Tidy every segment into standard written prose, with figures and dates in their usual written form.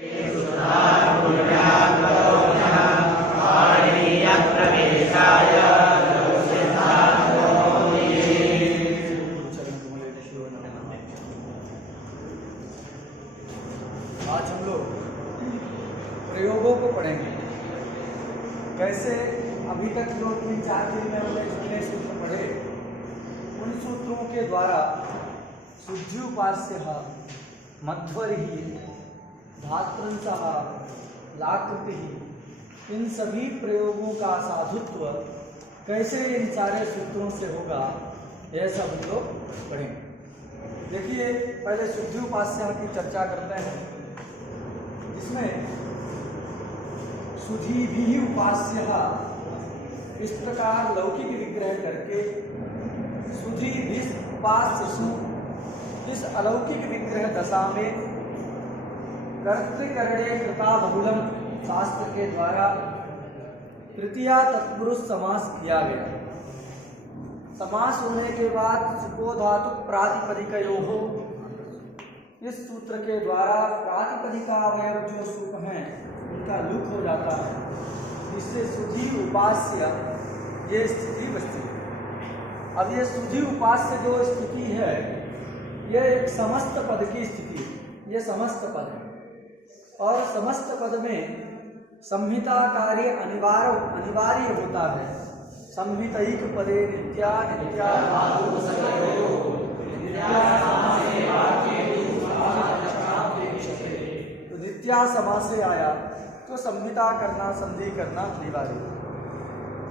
आज हम लोग प्रयोगों को पढ़ेंगे। कैसे अभी तक जो 3-4 दिन में हमने जितने सूत्र पढ़े उन सूत्रों के द्वारा शुद्ध्युपास्य मध्वरिः धातृंसः लाकृतिः इन सभी प्रयोगों का साधुत्व कैसे इन सारे सूत्रों से होगा यह सब हम लोग पढ़ेंगे। देखिए पहले शुद्ध्युपास्य की चर्चा करते हैं, जिसमें सुधीभिः उपास्यः इस प्रकार लौकिक विग्रह करके सुधीभिः उपास्यसु इस अलौकिक विग्रह दशा में कर्तृकरणे कृता बहुलम शास्त्र के द्वारा तृतीया तत्पुरुष समास किया गया। समास होने के बाद सुको धातु प्रातिपदिकयोः इस सूत्र के द्वारा प्रातिपदिका अवयव जो सुप हैं उनका लुक हो जाता है, इससे सुधी उपास्य ये स्थिति बचती है। अब ये सुधी उपास्य जो स्थिति है यह एक समस्त पद की स्थिति है। ये समस्त पद है और समस्त पद में संहिता कार्य अनिवार्य होता है। संहितैक पदे नित्या नित्या तो नित्या समासे आया तो संहिता करना, संधि करना अनिवार्य।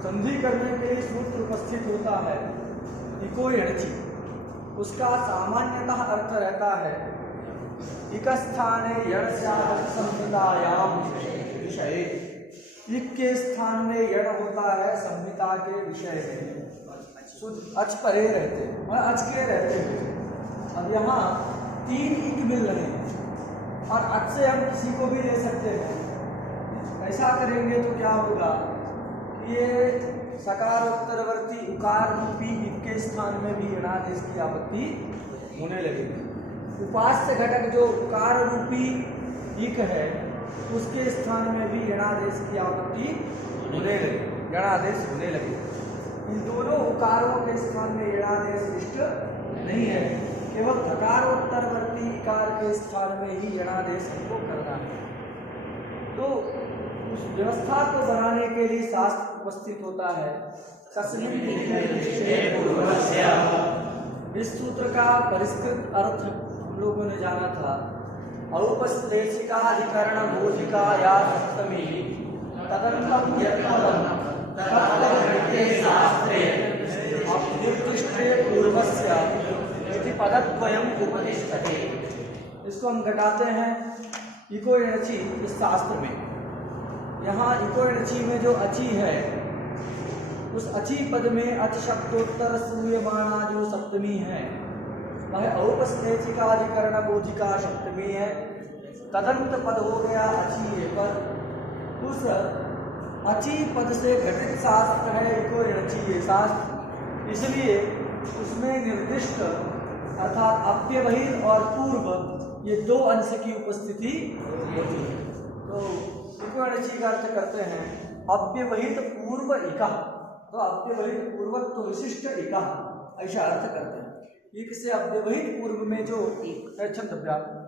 संधि करने के लिए सूत्र उपस्थित होता है इको यणचि, उसका सामान्यतः अर्थ रहता है इक स्थाने यण स्यात् संहितायाम विषये। इक के स्थान में यण होता है संहिता के विषय में। अच परे रहते हैं, अच के रहते हैं। अब यहाँ 3 इक मिल रहे हैं और अच से हम किसी को भी ले सकते हैं। ऐसा करेंगे तो क्या होगा, ये सकारोत्तरवर्ती उकार रूपी इक के स्थान में भी यणादेश की आपत्ति होने लगेगी। उपास्य घटक जो उकार रूपी इक है उसके स्थान में भी यणादेश की आपत्ति होने लगे, यणादेश होने लगे। इन दोनों उकारों के स्थान में यणादेश इष्ट नहीं है, केवल धकारोत्तरवर्ती इकार के स्थान में ही यणादेश हमको करना है। तो उस व्यवस्था को बनाने के लिए शास्त्र उपस्थित होता है। इस सूत्र का परिष्कृत अर्थ हम लोगों ने जाना था, औपश्लेषिकाधिकरण बोधिका या सप्तमी तदन्तं यत्पदं तत्पदघटे शास्त्रे अप्युत्तिष्ठे पूर्वस्य इति पदद्वयम् उपतिष्ठते। इसको हम घटाते हैं इको यणचि इस शास्त्र में। यहाँ इको यणचि में जो अची है उस अची पद में अच शब्दोत्तर सूयमाना जो सप्तमी है वह औपश्लेषिकाधिकरण बोधिका सप्तमी है। तदंत पद हो गया अची पद। उस अची पद से घटित शास्त्र है इको यणचि शास्त्र, इसलिए उसमें निर्दिष्ट अर्थात अव्यवहित और पूर्व ये 2 अंश की उपस्थिति होती है। तो इको यणचि का अर्थ करते हैं अव्यवहित पूर्व इका, तो अव्यवहित पूर्वत्व विशिष्ट इका, ऐसा अर्थ करते हैं। इक से अव्यवहित पूर्व में जो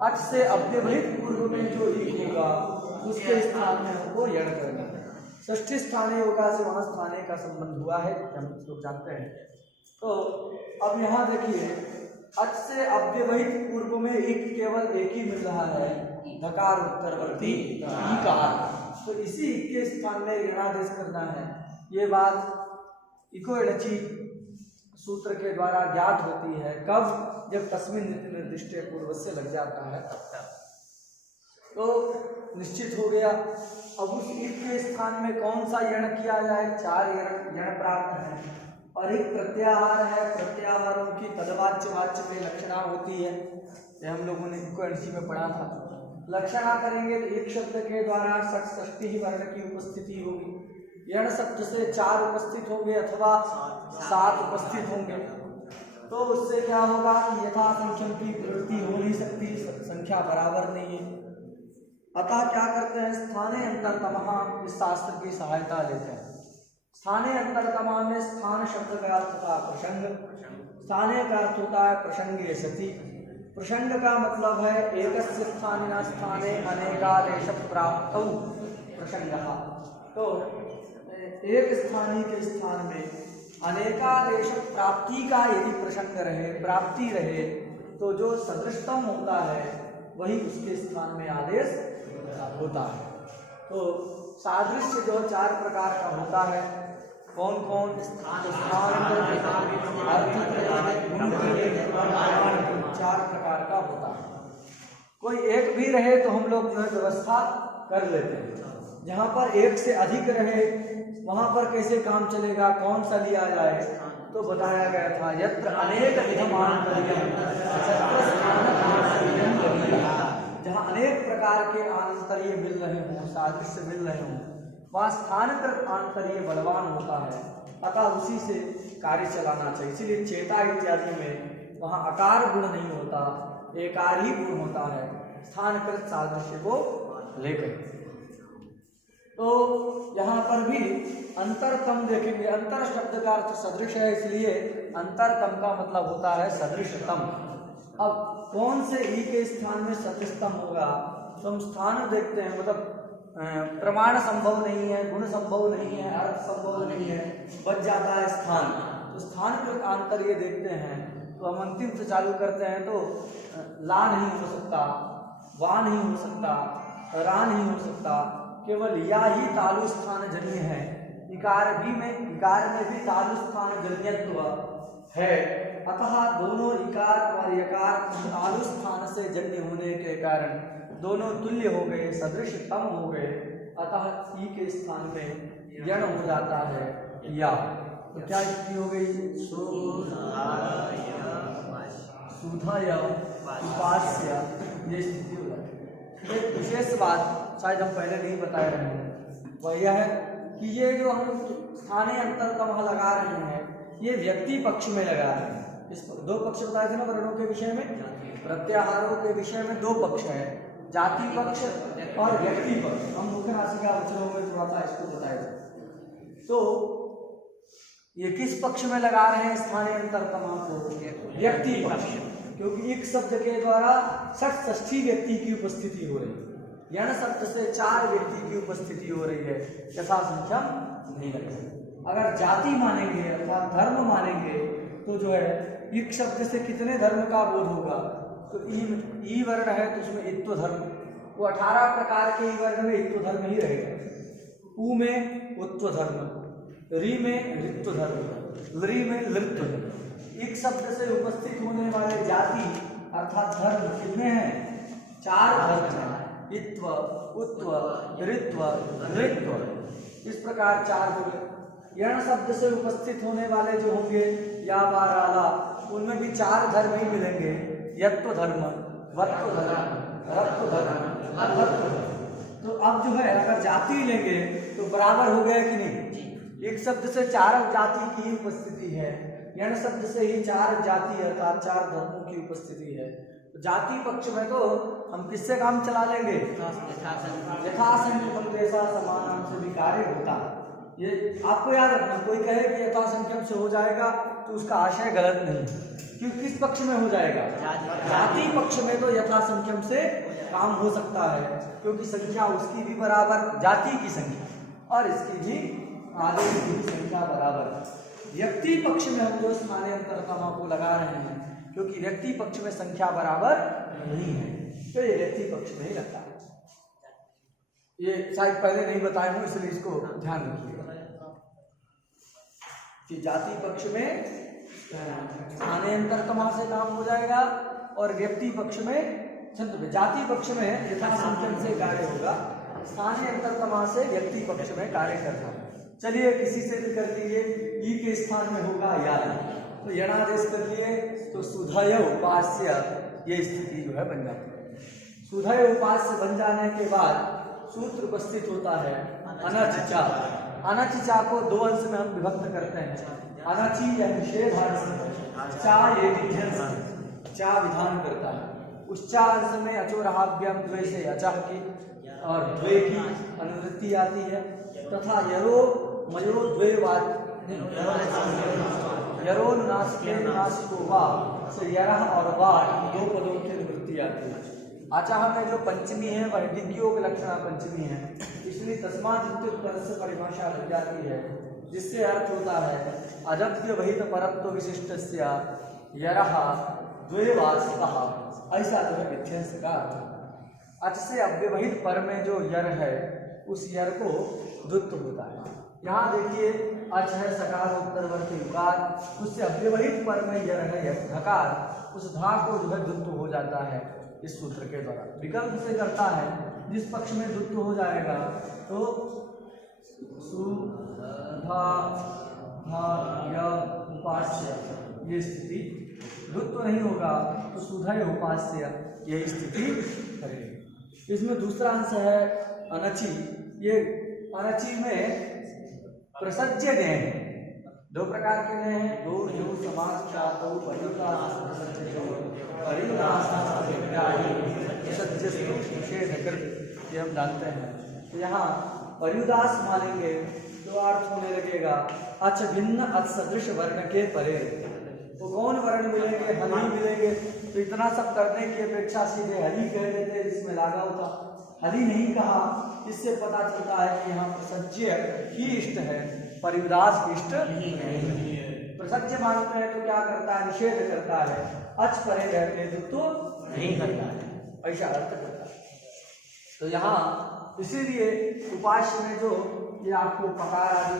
अच से अव्यवहित पूर्व में जो इक होगा उसके स्थान में हमको यण करना है। षष्ठी स्थानीय होगा से वहां स्थानीय का संबंध हुआ है, हम लोग जानते हैं। तो अब यहाँ देखिए अच से अव्यवहित पूर्व में इक केवल एक ही मिल रहा है, धकार उत्तरवर्ती इकार। तो इसी इक के स्थान में यणादेश करना है। ये बात इको यणचि सूत्र के द्वारा ज्ञात होती है। कब? जब तस्मिन् निर्दिष्टे पूर्व से लग जाता है तब। तो निश्चित हो गया। अब उस इक के स्थान में कौन सा यण किया जाए? 4 यण प्राप्त है और एक प्रत्याहार है। प्रत्याहारों की तदवाच्य वाच्य में लक्षणा होती है, ये हम लोगों ने इको यणचि में पढ़ा था। लक्षणा करेंगे तो एक शब्द के द्वारा षष्ठी वर्ण की उपस्थिति होगी। यण शब्द से 4 उपस्थित होंगे अथवा 7 उपस्थित होंगे। तो उससे क्या होगा कि यथा संख्या की प्रवृत्ति हो नहीं सकती, संख्या बराबर नहीं है। अतः क्या करते हैं, स्थाने अंतरतमः इस शास्त्र की सहायता लेते हैं। स्थाने अंतरतमा में स्थान शब्द का अर्थ होता है प्रसंग, स्थाने का अर्थ होता है प्रसंगे सति। प्रसंग का मतलब है एकस्य स्थानिना स्थाने अनेकादेश प्राप्तौ प्रसंगः। तो एक स्थानीय के स्थान में अनेकादेश प्राप्ति का यदि प्रसंग रहे, प्राप्ति रहे, तो जो सदृशतम होता है वही उसके स्थान में आदेश होता है। तो सादृश्य जो 4 प्रकार का होता है, कौन कौन? स्थान, 4 प्रकार का होता है। कोई एक भी रहे तो हम लोग व्यवस्था कर लेते हैं। जहाँ पर एक से अधिक रहे वहाँ पर कैसे काम चलेगा, कौन सा लिया जाए, तो बताया गया था यत्र अनेक विधमांतर्यम, जहाँ अनेक प्रकार के आंतर्य मिल रहे हों, सादृश्य मिल रहे हों, वहाँ स्थानकृत आंतर्य बलवान होता है। अतः उसी से कार्य चलाना चाहिए। इसीलिए चेता इत्यादि में वहाँ आकार गुण नहीं होता, एकार ही गुण होता है स्थानकृत सादृश्य को लेकर। तो यहाँ पर भी अंतरतम देखेंगे। अंतर शब्द का अर्थ सदृश है, इसलिए अंतरतम का मतलब होता है सदृशतम। अब कौन से ई के स्थान में सदृशतम होगा, तो हम स्थान देखते हैं, मतलब प्रमाण संभव नहीं है, गुण संभव नहीं है, अर्थ संभव नहीं है, बच जाता है स्थान। तो स्थान के आंतर्य देखते हैं, तो हम अंतिम से चालू करते हैं तो ला नहीं हो सकता, वा नहीं हो सकता, रा नहीं हो सकता, केवल या ही तालु स्थान जन्य है। इकार में भी तालु स्थान जन्यत्व है। अतः दोनों इकार और यकार तालु स्थान से जन्य होने के कारण दोनों तुल्य हो गए, सदृशतम हो गए। अतः ई के स्थान में यण हो जाता है या। तो क्या स्थिति हो गई? सुधाय उपास्य, ये स्थिति हो जाती है। एक विशेष बात शायद हम पहले नहीं बताए रहे हैं, वह यह है कि ये जो हम स्थानीय अंतरतम लगा रहे हैं, ये व्यक्ति पक्ष में लगा रहे हैं। इस 2 पक्ष बताए थे ना वर्णों के विषय में, प्रत्याहारों के विषय में 2 पक्ष है, जाति पक्ष और व्यक्ति पक्ष। हम मुख्य राशि का अवसरों में थोड़ा सा इसको बताए थे। तो ये किस पक्ष में लगा रहे हैं स्थानीय अंतरतमा को? व्यक्ति पक्ष, क्योंकि एक शब्द के द्वारा षष्ठी व्यक्ति की उपस्थिति हो रही है। यण शब्द से 4 व्यक्ति की उपस्थिति हो रही है, यथा संख्या नहीं लगेगी। अगर जाति मानेंगे अर्थात धर्म मानेंगे तो जो है एक शब्द से कितने धर्म का बोध होगा? तो ई वर्ण है तो उसमें इत्व धर्म, वो 18 प्रकार के ई वर्ण में इत्व धर्म ही रहेगा। उ में उत्व धर्म, री में ऋत्व धर्म, लरी में लृत्व धर्म। एक शब्द से उपस्थित होने वाले जाति अर्थात धर्म कितने हैं? 4 धर्म हैं, इत्व, उत्व, ऋत्व, लृत्व। इस प्रकार 4 हो गए। यण शब्द से उपस्थित होने वाले जो होंगे या वा राला, उनमें भी 4 धर्म ही मिलेंगे, यत्व धर्म, वत्व धर्म, रत्व धर्म, अधत्व धर्म। तो अब जो है अगर जाति लेंगे तो बराबर हो गए कि नहीं? एक शब्द से 4 जाति की उपस्थिति है, यण शब्द से ही 4 जाति अर्थात 4 धर्मों की उपस्थिति है। तो जाति पक्ष में तो हम किससे काम चला लेंगे? यथासंख्यम जैसा समान से भी कार्य होता है। ये आपको याद रखना, कोई कहे कि यथासंख्यम से हो जाएगा तो उसका आशय गलत नहीं, क्योंकि किस पक्ष में हो जाएगा? जाति पक्ष में तो यथासंख्यम से काम हो सकता है, क्योंकि संख्या उसकी भी बराबर, जाति की संख्या और इसकी भी आदेश की संख्या बराबर। व्यक्ति पक्ष में हम जो स्थानीय अंतरतमा को लगा रहे हैं, क्योंकि व्यक्ति पक्ष में संख्या बराबर नहीं है, तो ये व्यक्ति पक्ष में ही लगता है। ये शायद पहले नहीं बताया हूँ, इसलिए इसको ध्यान रखिएगा कि जाति पक्ष में स्थानीय अंतरतमा से काम हो जाएगा और व्यक्ति पक्ष में जाति पक्ष में यथासंख्यम से कार्य होगा, स्थानीय अंतरतमा से व्यक्ति पक्ष में कार्य करना। चलिए किसी से भी कर लीजिए, ई के स्थान में होगा या, तो यणादेश कर लिए तो सुधय उपास्य, ये स्थिति जो है बन जाती है। सुधय उपास्य बन जाने के बाद सूत्र उपस्थित होता है अनचिचा। अनचिचा को 2 अंश में हम विभक्त करते हैं, अनचि या निषेधांश, चा ये विध्यंश, चा विधान करता है। उस चा अंश में अचोरहाभ्यम द्वे से अचह की और द्वे की अनुवृत्ति आती है, तथा यरो मयो द्वे वाद यरो नासिके नासिको वा से यरह और वा दो पदों की अनुवृत्ति आती है। आचाह में जो पंचमी है वह दिव्योग लक्षणा पंचमी है, इसलिए तस्मात् इत्युत्पन्न से परिभाषा लग जाती है, जिससे अर्थ होता है अद्वितीय वहित परत्व विशिष्टस्य यरः द्वैवासिकः, ऐसा जो है विध्यंस का अर्थ। अच से अव्यवहित पर में जो यर है उस यर को द्वित्व होता है। यहाँ देखिए अच है सकार उत्तरवर्ती उकार, उससे अव्यवहित पर में यर है धकार, उस धा को जो है द्वित्व हो जाता है इस सूत्र के द्वारा। विकल्प से करता है, जिस पक्ष में द्वित्व हो जाएगा तो सु धा धा य उपास्य ये स्थिति, द्वित्व नहीं होगा तो सुधय उपास्य ये स्थिति करेगी। इसमें दूसरा अंश है अनचि। ये अनचि में प्रसज्य ने दो प्रकार के ने हैं, दो जो समाज चातो परिदास ये हम जानते हैं। तो यहाँ परिदास मानेंगे तो अर्थ होने लगेगा अच भिन्न अच सदृश वर्ण के परे। तो कौन वर्ण मिलेंगे? हरि मिलेंगे। तो इतना सब करने की अपेक्षा सीधे हरि कह देते जिसमें लागा होता, हरि नहीं कहा। इससे पता चलता है कि यहाँ प्रसज्य ही इष्ट है, परिदास इष्ट नहीं है। प्रसज्य मानते हैं तो क्या करता है? निषेध करता है, अच परे रहते तो नहीं करता है, ऐसा अर्थ करता है। तो यहाँ इसीलिए उपास्य में जो ये आपको पकार आदि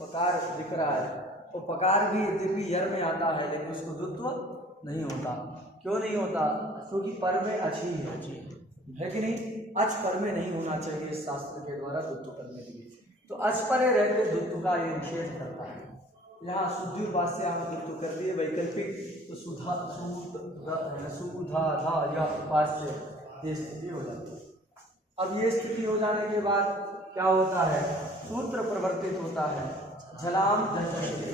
पकार दिख रहा है, वो पकार भी यद्यपि यर में आता है लेकिन उसको द्वित्व नहीं होता। क्यों नहीं होता? क्योंकि पर में अच्छी है कि नहीं? अच पर में नहीं होना चाहिए इस शास्त्र के द्वारा द्वित्व करने के लिए। तो अच परे रहते द्वित्व का ये निषेध करता है। यहाँ शुद्धि उपास्य हम द्वित्व कर दिए, वैकल्पिक तो सुधा सुधा धा या उपास्य ये स्थिति हो जाती है। अब ये स्थिति हो जाने के बाद क्या होता है? सूत्र प्रवर्तित होता है झलाम झषति।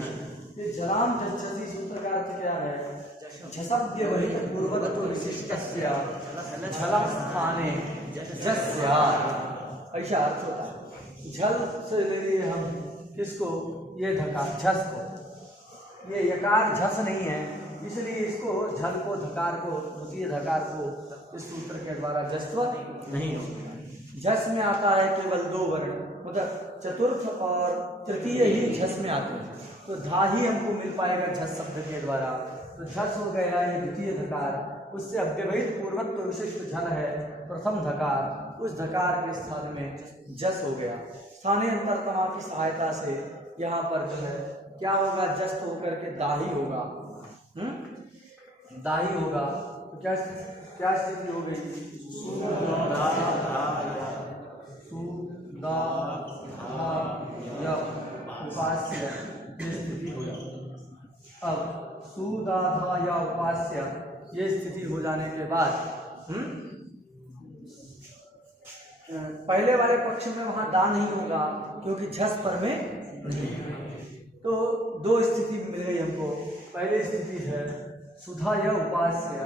ये झलाम झषति सूत्र का अर्थ क्या है? झसभ्य वही पूर्वगतो विशिष्टस्य झलम स्थाने झस्यात्, ऐसा अर्थ होता है। झल से ले लिए हम किसको? ये धकार झस को। ये यकार झस नहीं है, इसलिए इसको झल को धकार को द्वितीय धकार को इस सूत्र के द्वारा जस्व नहीं होता। झस में आता है केवल दो वर्ण, मतलब चतुर्थ और तृतीय ही झस में आते हैं। तो धा ही हमको मिल पाएगा झस शब्द के द्वारा। तो झस हो गया ये द्वितीय धकार, उससे अव्यवहित पूर्वत्व विशिष्ट झल है प्रथम धकार, उस धकार के स्थान में जस हो गया। स्थानीय अंतरतमा की सहायता से यहाँ पर जो है क्या होगा? जस्ट होकर के दाही होगा, दाही होगा। तो क्या क्या स्थिति हो गई? उपास्य स्थिति हो जाती। अब सुदाधा या उपास्य ये स्थिति हो जाने के बाद पहले वाले पक्ष में वहां दा नहीं होगा क्योंकि झस पर में नहीं है। तो दो स्थिति मिल गई हमको। पहली स्थिति है सुधा या उपास्य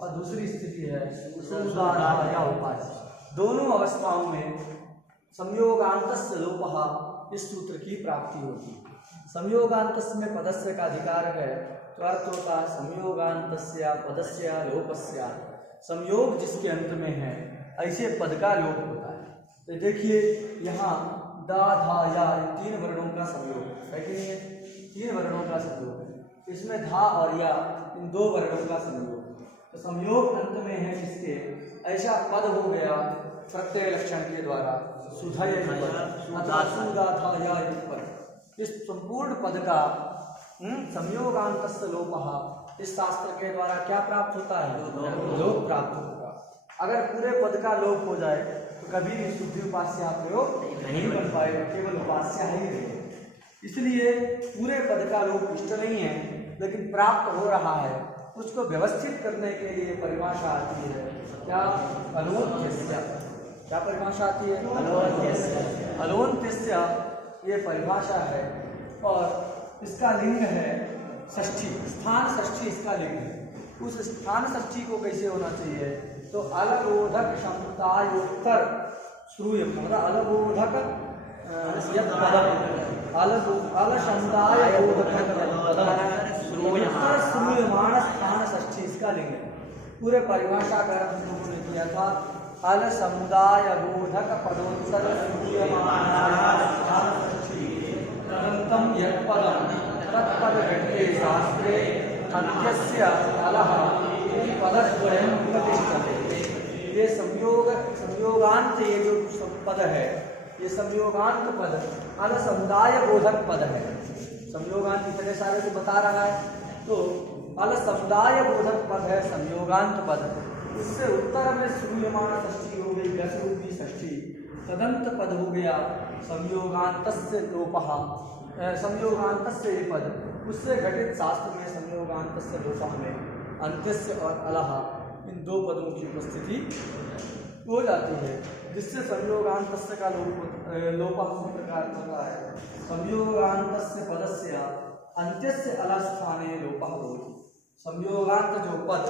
और दूसरी स्थिति है सुधा या उपास्य। दोनों अवस्थाओं में संयोगांतस्य लोपः इस सूत्र की प्राप्ति होती है। संयोगांतस्य में पदस्य का अधिकार है तो अर्थ होता है संयोगांतस्य पदस्य लोपस्य। संयोग जिसके अंत में है ऐसे पद का लोप होता है। तो देखिए यहाँ दा धा या तीन वर्णों का संयोग है कि नहीं है? तीन वर्णों का संयोग है। इसमें धा और या इन दो वर्णों का संयोग। तो संयोग अंत में है जिसके ऐसा पद हो गया प्रत्यय लक्षण के द्वारा सुधय सुधा धा या पद। इस संपूर्ण पद का संयोगांतस्य लोपः इस शास्त्र के द्वारा क्या प्राप्त होता है? लोप प्राप्त होगा। अगर पूरे पद का लोप हो जाए तो कभी भी शुद्धि उपास्य प्रयोग नहीं बन पाएगा, केवल उपास्य ही रहेगा। इसलिए पूरे पद का लोप इष्ट नहीं है लेकिन प्राप्त हो रहा है, उसको व्यवस्थित करने के लिए परिभाषा आती है क्या? अलोन्त्यस्य। क्या परिभाषा आती है? अलोन्त्यस्य। अलोन्त्यस्य ये परिभाषा है और इसका लिंग है षष्ठी, स्थान षष्ठी इसका लिंग है। उस स्थान षष्ठी को कैसे होना चाहिए? तो अलरोधक क्षमतायोत्तर श्रूय मतलब अलबोधक यत् पदम अलशंदाय बोधक उत्तर श्रूयमाण स्थान षष्ठी इसका लिंग है। पूरे परिभाषा का हम लोगों ने किया था। अल समुदाय बोधक पदोत्तर श्रूयमाण स्थान षष्ठी तदंतम यत् पदम तत्पद घटे शास्त्रे अन्त्यस्य अलः इति पदद्वयं प्रतिष्ठते। ये संयोगांत ये जो पद है, ये संयोगांत पद अल समुदाय बोधक पद है। संयोगांत इतने सारे को बता रहा है, तो अल समुदाय बोधक पद है संयोगांत पद। उससे उत्तर में श्रूयमाण षष्ठी हो गई, गस रूपी षष्ठी। तदंत पद हो गया संयोगांतस्य लोपः, संयोगांतस्य ये पद। उससे घटित शास्त्र में संयोगांतस्य लोपः में अंत्यस्य और अलह इन दो पदों की उपस्थिति हो जाती है, जिससे संयोगांतस्य का लोपः सूत्र का अर्थ होता है संयोगांतस्य पदस्य अंत्यस्य अलः स्थाने लोपः भवति। संयोगांत जो पद,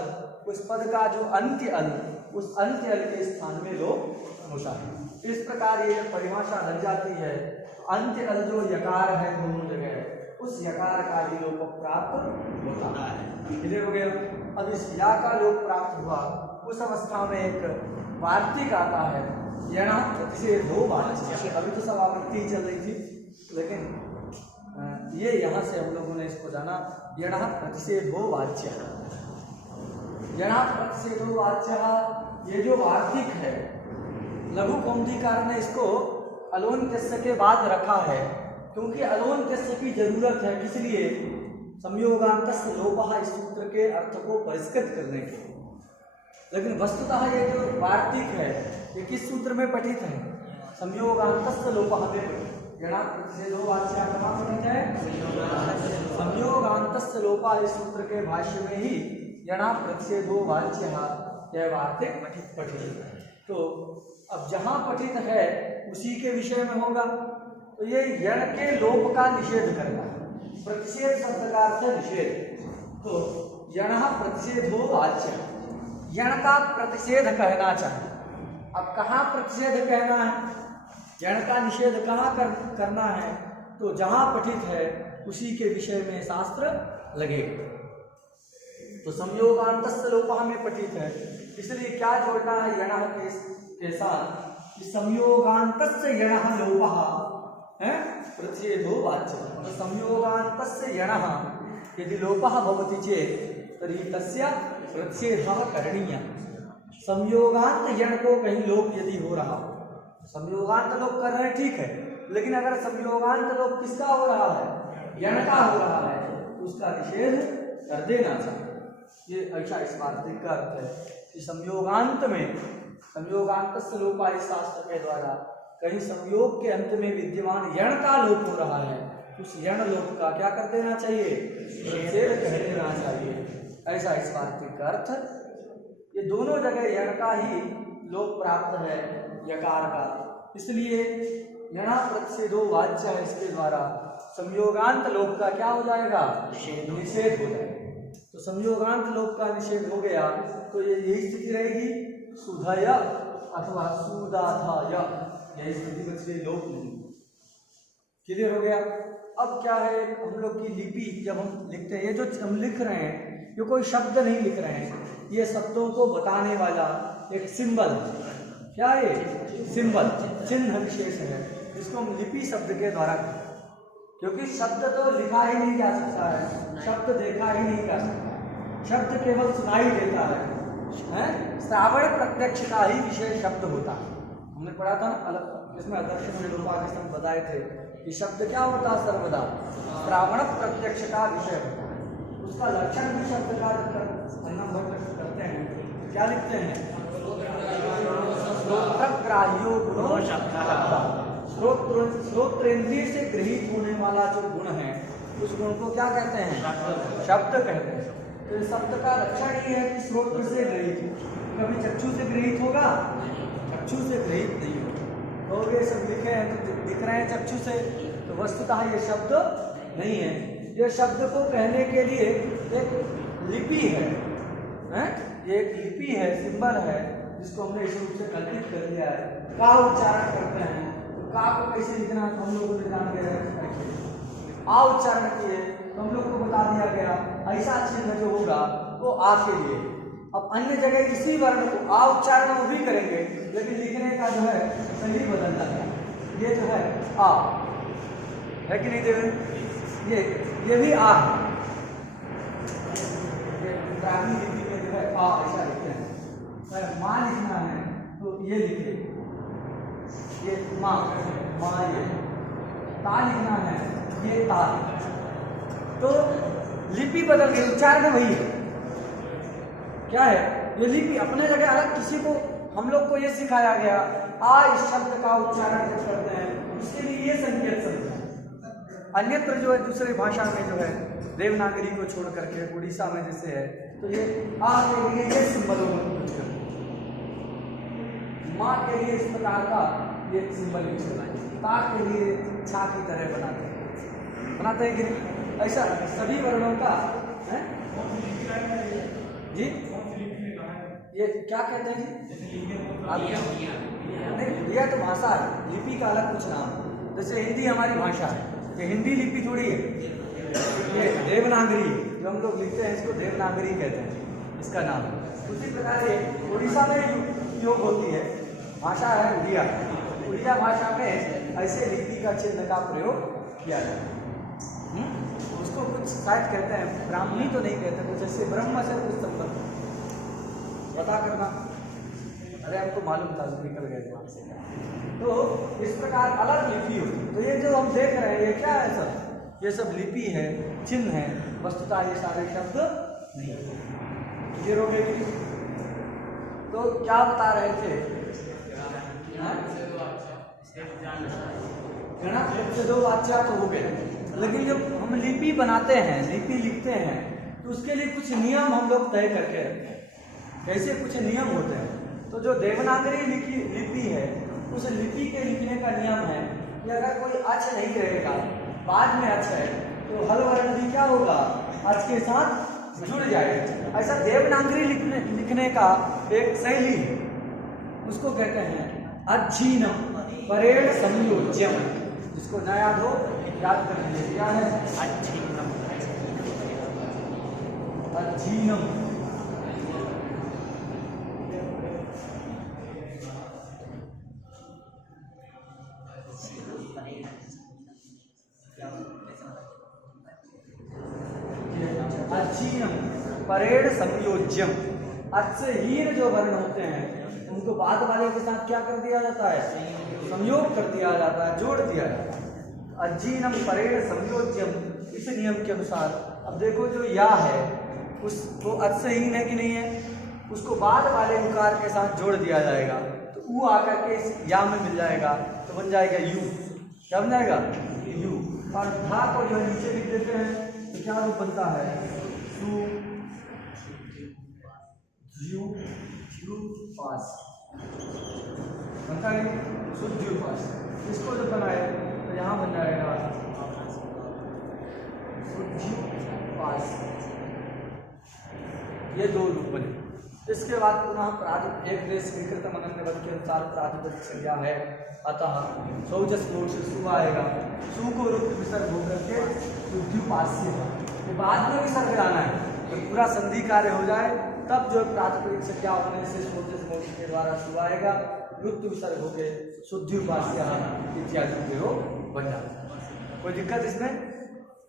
उस पद का जो अंत्य अल, उस अंत्य अल के स्थान में लोप होता है। इस प्रकार ये परिभाषा लग जाती है। अंत्य अल जो यकार है दोनों जगह, उस यकार का ही लोप प्राप्त होता है। क्लियर हो गया? अब इस या का लोप प्राप्त हुआ, उस अवस्था में एक वार्तिक आता है, यण प्रतिषेधो वाच्य। अभी तो सब आवृत्ति चल रही थी, लेकिन ये यहाँ से हम लोगों ने इसको जाना, यण प्रतिषेधो वाच्य। यण प्रतिषेधो वाच्य ये जो वार्तिक है, लघु कौमुदीकार ने इसको अलोन्त्यस्य के बाद रखा है, क्योंकि अलोन्त्यस्य की जरूरत है। किस लिए? संयोगांतस्य लोपः इस सूत्र के अर्थ को परिष्कृत करने के लिए। लेकिन वस्तुतः ये जो वार्तिक है, ये किस सूत्र में पठित है? संयोगांतस्य लोपः में पठित। यण प्रतिषेधो वाच्य कहाँ पठित है? संयोगांतस्य लोपः इस सूत्र के भाष्य में ही यण प्रतिषेधो वाच्य यह वार्तिक पठित है। तो अब जहाँ पठित है उसी के विषय में होगा, तो ये यण के लोप का निषेध करेगा। प्रतिषेध शब्द का अर्थ है निषेध। तो यण प्रतिषेधो वाच्य, यण का प्रतिषेध कहना चाहिए। अब कहाँ प्रतिषेध कहना है, यण का निषेध कहाँ करना है? तो जहाँ पठित है उसी के विषय में शास्त्र लगेगा। तो संयोगांतस्य लोपः में पठित है, इसलिए क्या जोड़ना है यण के साथ? संयोगांतस्य यणः लोपः है प्रतिषेधो वाच्य। तो संयोगांतस्य यणः यदि लोपः भवति चेत् तर्हि तस्य प्रतिषेधः करणीयः। संयोगांत यण को कहीं लोप यदि हो रहा हो, संयोगांत लोप कर रहे हैं ठीक है, लेकिन अगर संयोगांत लोप किसका हो रहा है? यण का हो रहा है, तो उसका निषेध कर देना चाहिए। ये ऐसा इस वार्तिक का अर्थ है कि संयोगांत में, संयोगांतस्य लोपः इस शास्त्र के द्वारा कहीं संयोग के अंत में विद्यमान यण का लोप हो रहा है, उस यण लोप का क्या कर देना चाहिए? निषेध कर देना चाहिए। ऐसा इस वार्तिक का अर्थ। ये दोनों जगह यण का ही लोप प्राप्त है, यकार का। इसलिए यण प्रतिषेधो वाच्य है, इसके द्वारा संयोगांत लोप का क्या हो जाएगा? निषेध हो जाएगा। तो संयोगांत लोप का निषेध हो गया, तो ये यही स्थिति रहेगी सुधय अथवा सुदाधाय, यही स्थिति बच गई, लोप नहीं। क्लियर हो गया? अब क्या है, हम लोग की लिपि जब हम लिखते हैं, ये जो हम लिख रहे हैं ये कोई शब्द नहीं लिख रहे हैं, ये शब्दों को बताने वाला एक सिंबल। क्या है? सिंबल, चिन्ह विशेष है, जिसको हम लिपि शब्द के द्वारा, क्योंकि शब्द तो लिखा ही नहीं जा सकता है, शब्द देखा ही नहीं जा सकता, शब्द केवल सुनाई देता है। श्रावण प्रत्यक्ष का ही विशेष शब्द होता है। हमने पढ़ा था ना, इसमें अदर्शन में लोपाकर्षण बताए थे कि शब्द क्या होता है? सर्वदा श्रावण प्रत्यक्ष का विषय होता है। उसका लक्षण भी शब्द का अन्नम भट्ट करते हैं, क्या लिखते हैं? श्रोत्रग्राह्यो गुणो शब्दः। श्रोत्रेंद्रिय से गृहीत होने वाला जो गुण है, उस गुण को क्या कहते हैं? शब्द कहते हैं। तो शब्द का लक्षण ये है कि श्रोत्र से गृहीत हो। कभी चक्षु से गृहीत होगा? चक्षु से गृहीत नहीं होगा। तो ये सब लिखे हैं तो दिख रहे हैं चक्षु से, तो वस्तुतः ये शब्द नहीं है। ये शब्द को कहने के लिए एक लिपि है, ये एक लिपि है, सिंबल है, जिसको हमने इस रूप से कल्पित कर लिया है। का उच्चारण करते हैं तो का को कैसे लिखना है तो हम लोगों को जान गए। आ उच्चारण किए तो हम लोग को बता दिया गया ऐसा चिन्ह जो होगा वो आ के लिए। अब अन्य जगह इसी वर्ण को आ उच्चारण वो भी करेंगे लेकिन लिखने का जो है सही बदल जाता है। ये जो है आ है कि नहीं देवेंद्र, ये भी आ है, ये ग्रामीण लिपि में जो है आ ऐसा लिखते हैं। माँ लिखना है तो ये लिखे, ये माँ माँ, ये ता लिखना है ये ता। तो लिपि बदल गई, उच्चारण वही है। क्या है ये लिपि अपने जगह अलग, किसी को हम लोग को ये सिखाया गया आ इस शब्द का उच्चारण जब करते हैं उसके लिए ये संकेत समझा। अन्यत्र जो है दूसरे भाषा में जो है देवनागरी को छोड़ करके उड़ीसा में जैसे है तो ये आ के लिए ये सिंबल माँ के लिए इस प्रकार का ये सिंबल यूज बनाए, ता के लिए छा की तरह बनाते हैं कि नहीं? ऐसा सभी वर्णों का है जी। ये क्या कहते हैं जी? नहीं, यह तो भाषा है, लिपि का अलग कुछ नाम है। जैसे हिंदी हमारी भाषा है, ये हिंदी लिपि थोड़ी है, ये देवनागरी जो हम लोग लिखते हैं इसको देवनागरी कहते हैं, इसका नाम है। उसी प्रकार ये उड़ीसा में उपयोग होती है भाषा है उड़िया। उड़िया भाषा में ऐसे लिपि का चिन्ह का प्रयोग किया जाता है। उसको कुछ शायद कहते हैं, ब्राह्मणी तो नहीं कहते, कुछ ऐसे ब्रह्म से कुछ संबंध पता करना। अरे हमको मालूम था, निकल गए दिमाग से। तो इस प्रकार अलग लिपि होती है। तो ये जो हम देख रहे हैं ये क्या है सर? ये सब लिपि है, चिन्ह है, वस्तुतः ये सारे शब्द नहीं है। ये रोगे तो क्या बता रहे थे? गणक से दो वाच्या तो हो गए, लेकिन जब हम लिपि बनाते हैं, लिपि लिखते हैं तो उसके लिए कुछ नियम हम लोग तय करके रखते हैं। कैसे कुछ नियम होते हैं? तो जो देवनागरी लिपि है उस लिपि के लिखने का नियम है कि अगर कोई अच नहीं रहेगा, बाद में अच है तो हल वर्ण भी क्या होगा? अच के साथ जुड़ जाएगा। ऐसा देवनागरी लिखने का एक शैली है, उसको कहते हैं अज्जीनम परेण संयोज्यम। जिसको न याद हो याद कर लीजिए, क्या है अज्जीनम? अज्जीनम अज्जीनम परेण संयोज्यम। अच से हीन जो वर्ण होते हैं उनको बाद वाले के साथ क्या कर दिया जाता है? संयोग कर दिया जाता है, जोड़ दिया जाता है। अज्जीनम परेण संयोज्यम, इस नियम के अनुसार। अब देखो जो या है उसको अच से हीन है कि नहीं है, उसको बाद वाले उकार के साथ जोड़ दिया जाएगा तो ऊ आकर के इस या में मिल जाएगा तो बन जाएगा यू। क्या बन जाएगा? यू। और धा को जो नीचे लिख देते हैं तो क्या रूप बनता है? सु यू यू पास बनता है, शुद्ध यू पास। इसको जब बनाए तो यहाँ बन जाएगा शुद्ध पास। ये दो रूप बने। इसके बाद पुनः प्राधिप एक देश विकृत मनन्यवत के अनुसार प्राधिपतिक संज्ञा है, अतः सौजस मोड से सु आएगा। सु को रुक्त विसर्ग होकर के शुद्ध्युपास्य के बाद में विसर्ग लाना है। तो पूरा संधि कार्य हो जाए तब जो प्रातिपदिक संज्ञा होने से सौजस मोड के द्वारा सु आएगा, रुक्त विसर्ग होके शुद्ध्युपास्य इत्यादि प्रयोग बन जाता है। कोई दिक्कत इसमें?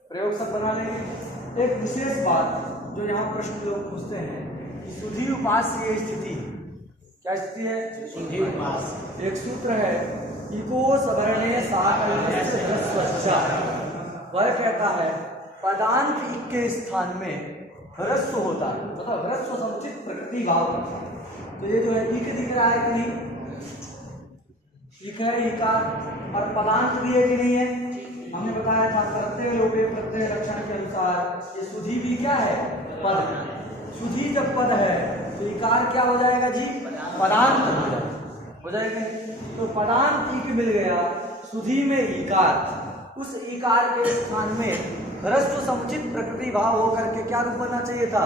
प्रयोग सब बना लेंगे। एक विशेष बात जो यहाँ प्रश्न लोग पूछते हैं कि सुधी उपास्य स्थिति क्या स्थिति है? सुधी उपास्य। एक सूत्र है इको सवर्णे साकल्य। वह कहता है पदांत इक के स्थान में ह्रस्व होता है, मतलब ह्रस्व समुचित प्रकृति भाव करता है। तो ये जो है इक दिख रहा है कि नहीं? इक है इकार, और पदांत भी है कि नहीं है? हमने बताया था प्रत्यय लोपे प्रत्यय लक्षण के अनुसार ये सुधी भी क्या है? पद। सुधी जब पद है तो इकार क्या हो जाएगा जी? पदांत हो जाएगा। तो पदांत इक मिल गया, सुधी में इकार, उस इकार के स्थान में ह्रस्व समुचित प्रकृति भाव होकर के क्या रूप बनना चाहिए था?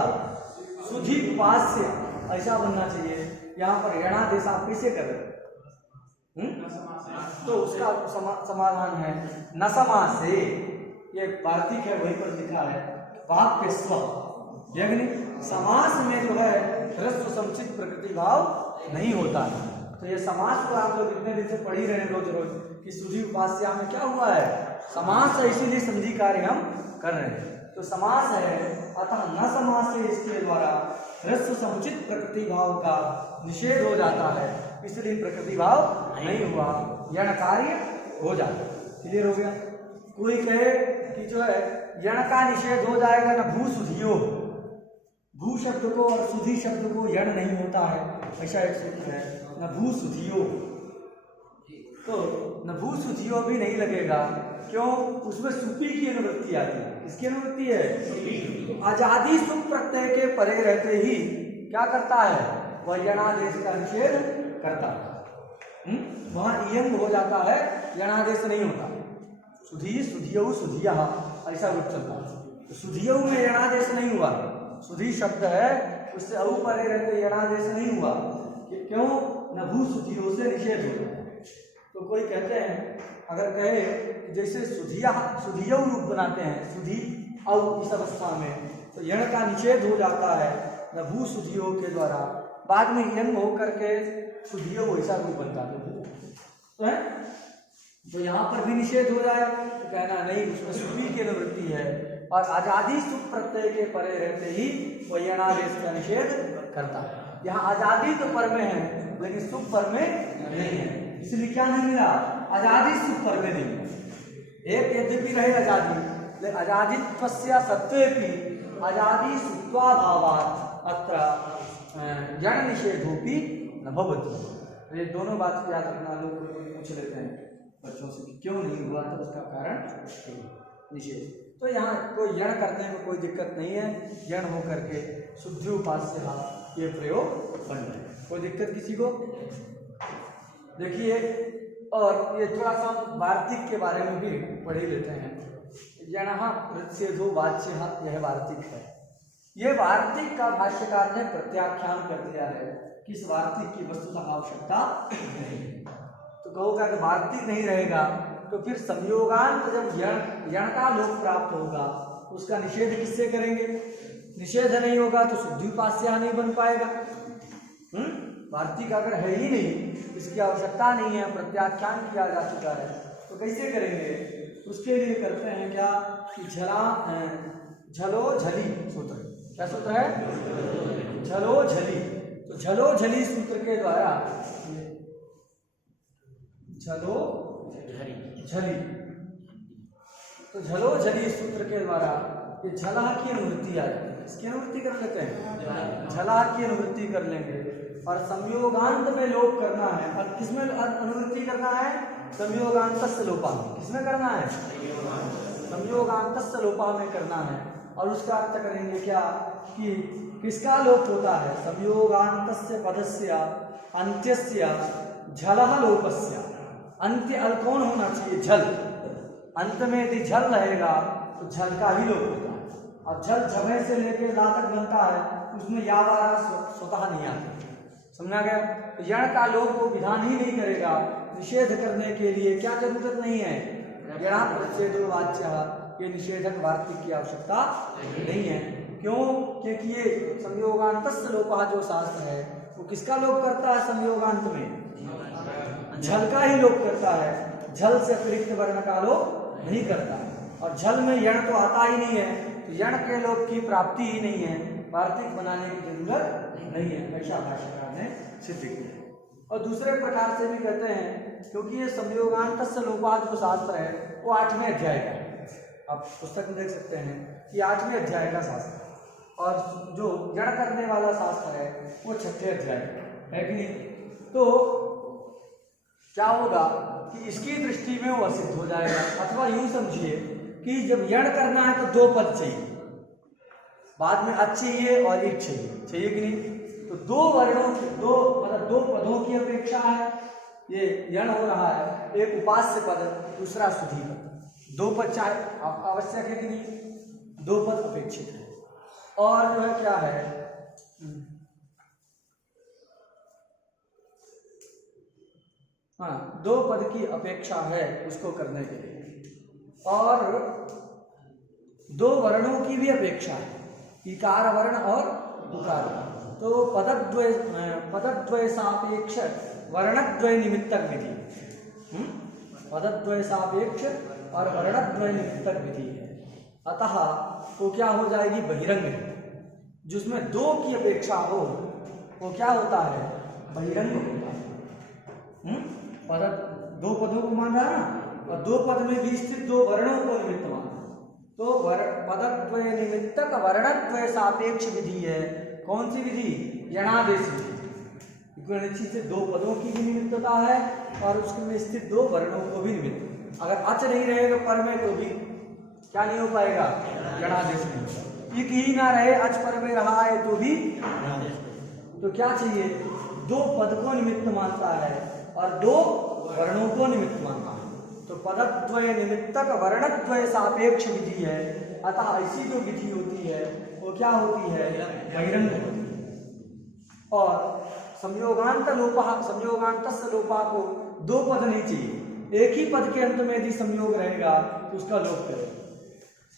सुधी उपास्य ऐसा बनना चाहिए। यहाँ पर यणादेश आप कैसे कर रहे? तो उसका समाधान है न समासे। ये वार्तिक है, वहीं पर लिखा है वाक्य स्व, यानी समास में जो है ह्रस्व समुचित प्रकृति भाव नहीं होता है। तो ये समास को आप लोग इतने दिन से पढ़ ही रहे हैं रोज रोज कि सुधी उपास्य में क्या हुआ है, समास है, इसीलिए संधि कार्य हम कर रहे हैं। तो समास है, अतः न समास से इसके द्वारा ह्रस्व समुचित प्रकृति भाव का निषेध हो जाता है, इसलिए प्रकृति भाव नहीं हुआ, यण कार्य हो जाता है। क्लियर हो गया। कोई कहे कि जो है यण का निषेध हो जाएगा ना भू सुधियो, भू शब्द को और सुधी शब्द को यण नहीं होता है, ऐसा एक सूत्र है, न भू सुधियो। तो न भू सुधियो भी नहीं लगेगा, क्यों? उसमें सुपी की अनुवृत्ति आती है। किसकी अनुवृत्ति है? तो आजादी सुप प्रत्यय के परे रहते ही क्या करता है, वह यणादेश का निषेध करता है। वहां यंग हो जाता है, यणादेश नहीं होता। सुधी सुधियऊ सुधिया ऐसा रूप चलता है। तो सुधियऊ में यणादेश नहीं हुआ, सुधी शब्द है उससे अऊ परे रहते यणादेश नहीं हुआ, क्यों? न भू सुधियो से निषेध हो जाता है। तो कोई कहते हैं, अगर कहे जैसे सुधिया सुधियऊ रूप बनाते हैं सुधी अऊ इस अवस्था में, तो यण का निषेध हो जाता है न भू सुधियो के द्वारा, बाद में यंग होकर के सुधियो ऐसा रूप बनता है। तो यहाँ पर भी निषेध हो जाए तो कहना नहीं, उसमें सुधी की अनुवृत्ति है और आजादी सुख प्रत्यय के परे रहते ही वह यणादेश का निषेध करता है। यहाँ आजादी तो पर में है लेकिन सुख पर में नहीं है, इसलिए क्या नहीं मिला, आजादी सुख पर में नहीं। एक यद्यपि रहे आजादी, लेकिन आजादित्वस्य सत्वेपि आजादी सुत्वा भावात् अत्र यण निषेधोपि न भवति। ये दोनों बात याद रखना, लोग पूछ लेते हैं बच्चों से क्यों नहीं हुआ, तो उसका कारण निषेध। तो यहाँ कोई यण करने में कोई दिक्कत नहीं है, यण हो करके शुद्धि उपास्य ये प्रयोग बन रहे, कोई दिक्कत किसी को? देखिए, और ये थोड़ा सा वार्तिक के बारे में भी पढ़ ही लेते हैं। यणः प्रतिषेधो वाच्य, यह वार्तिक है। ये वार्तिक का भाष्यकार ने प्रत्याख्यान कर दिया है कि इस वार्तिक की वस्तुतः आवश्यकता नहीं। तो कहोगे अगर वार्तिक नहीं रहेगा तो फिर संयोगांत जब यण का लोक प्राप्त होगा उसका निषेध किससे करेंगे? निषेध नहीं होगा तो शुद्धि उपास्य नहीं बन पाएगा। वार्तिक अगर है ही नहीं, इसकी आवश्यकता नहीं है, प्रत्याख्यान किया जा चुका है, तो कैसे करेंगे? उसके लिए करते हैं क्या कि झलो झली सूत्र। क्या सूत्र है? झलो झली। तो झलो झली सूत्र के द्वारा झलो झली, तो झलो झली सूत्र के द्वारा ये झला की अनुवृत्ति आ जाए, इसकी अनुवृत्ति कर लेते हैं, झला की अनुवृत्ति कर लेंगे और संयोगांत में लोप करना है। और किसमें अनुवृत्ति करना है? संयोगांतस्य लोपा में। किसमें करना है? संयोगांतस्य लोपा में करना है। और उसका अर्थ करेंगे क्या कि किसका लोप होता है? संयोगांतस्य पदस्य अंत्यस्य झलः लोपस्य। अंत्य अल कौन होना चाहिए? झल। अंत में यदि झल रहेगा तो झल का ही लोप होता है। और झल झमे से लेकर ला तक बनता है, उसमें या वारा स्वतः नहीं आता। समझा गया? तो यण का लोप को विधान ही नहीं करेगा, निषेध करने के लिए क्या जरूरत नहीं है? यणा प्रतिषेधो वाच्य, ये निषेधक वार्तिक की आवश्यकता नहीं है। क्यों? क्योंकि ये संयोगांतस्य लोपः जो शास्त्र है वो किसका लोप करता है? संयोगांत में झल का ही लोप करता है, झल से अतिरिक्त वर्ण का लोप नहीं करता है। और झल में यण तो आता ही नहीं है, तो यण के लोप की प्राप्ति ही नहीं है, वार्तिक बनाने की जरूरत नहीं है, ऐसा भाष्यकार ने सिद्ध किया। और दूसरे प्रकार से भी कहते हैं, क्योंकि ये संयोगांतस्य लोपः जो शास्त्र है वो 8वें अध्याय का है। आप पुस्तक में देख सकते हैं कि 8वें अध्याय का शास्त्र, और जो यण करने वाला शास्त्र है वो 6ठे अध्याय है कि नहीं? तो क्या होगा कि इसकी दृष्टि में वो सिद्ध हो जाएगा। अथवा यूं समझिए कि जब यण करना है तो 2 पद चाहिए, बाद में अच चाहिए और एक चाहिए कि नहीं? तो 2 वर्णों की 2 पदों की अपेक्षा है ये यण हो रहा है, एक उपास्य पद, दूसरा शुद्धि पद। 2 पद चाहे आवश्यक है कि नहीं? 2 पद अपेक्षित है। और जो है क्या है, हाँ, दो पद की अपेक्षा है उसको करने के लिए, और दो वर्णों की भी अपेक्षा है, इकार वर्ण और उकार वर्ण। तो पदद्वय सापेक्ष वर्णद्वय निमित्तक विधि, पदद्वय सापेक्ष और वर्णद्वय निमित्तक विधि है। अतः वो क्या हो जाएगी, बहिरंग। जिसमें दो की अपेक्षा हो वो क्या होता है, बहिरंग होता है। पद दो पदों को मान रहा ना, और दो पद में भी स्थित दो वर्णों को निमित्त माना, तो पदद्वय निमित्तक वर्णद्वय सापेक्ष विधि है। कौन सी विधि, यणादेश विधि। से दो पदों की भी निमित्तता है और उसमें स्थित दो वर्णों को भी निमित्त। अगर अच नहीं रहेगा पर में तो भी क्या नहीं हो पाएगा, यणादेश नहीं होगा। एक ही ना रहे, अच पर में रहा है तो भी, तो क्या चाहिए, दो पद को निमित्त मानता है और दो वर्णों को निमित्त मानता है। तो पदद्वय निमित्तक वर्णद्वय सापेक्ष विधि है। अतः ऐसी जो विधि होती है वो क्या होती है, बहिरंग होती है। और संयोगांत लोपा को दो पद नहीं चाहिए, एक ही पद के अंत में यदि संयोग रहेगा तो उसका लोप करेगा।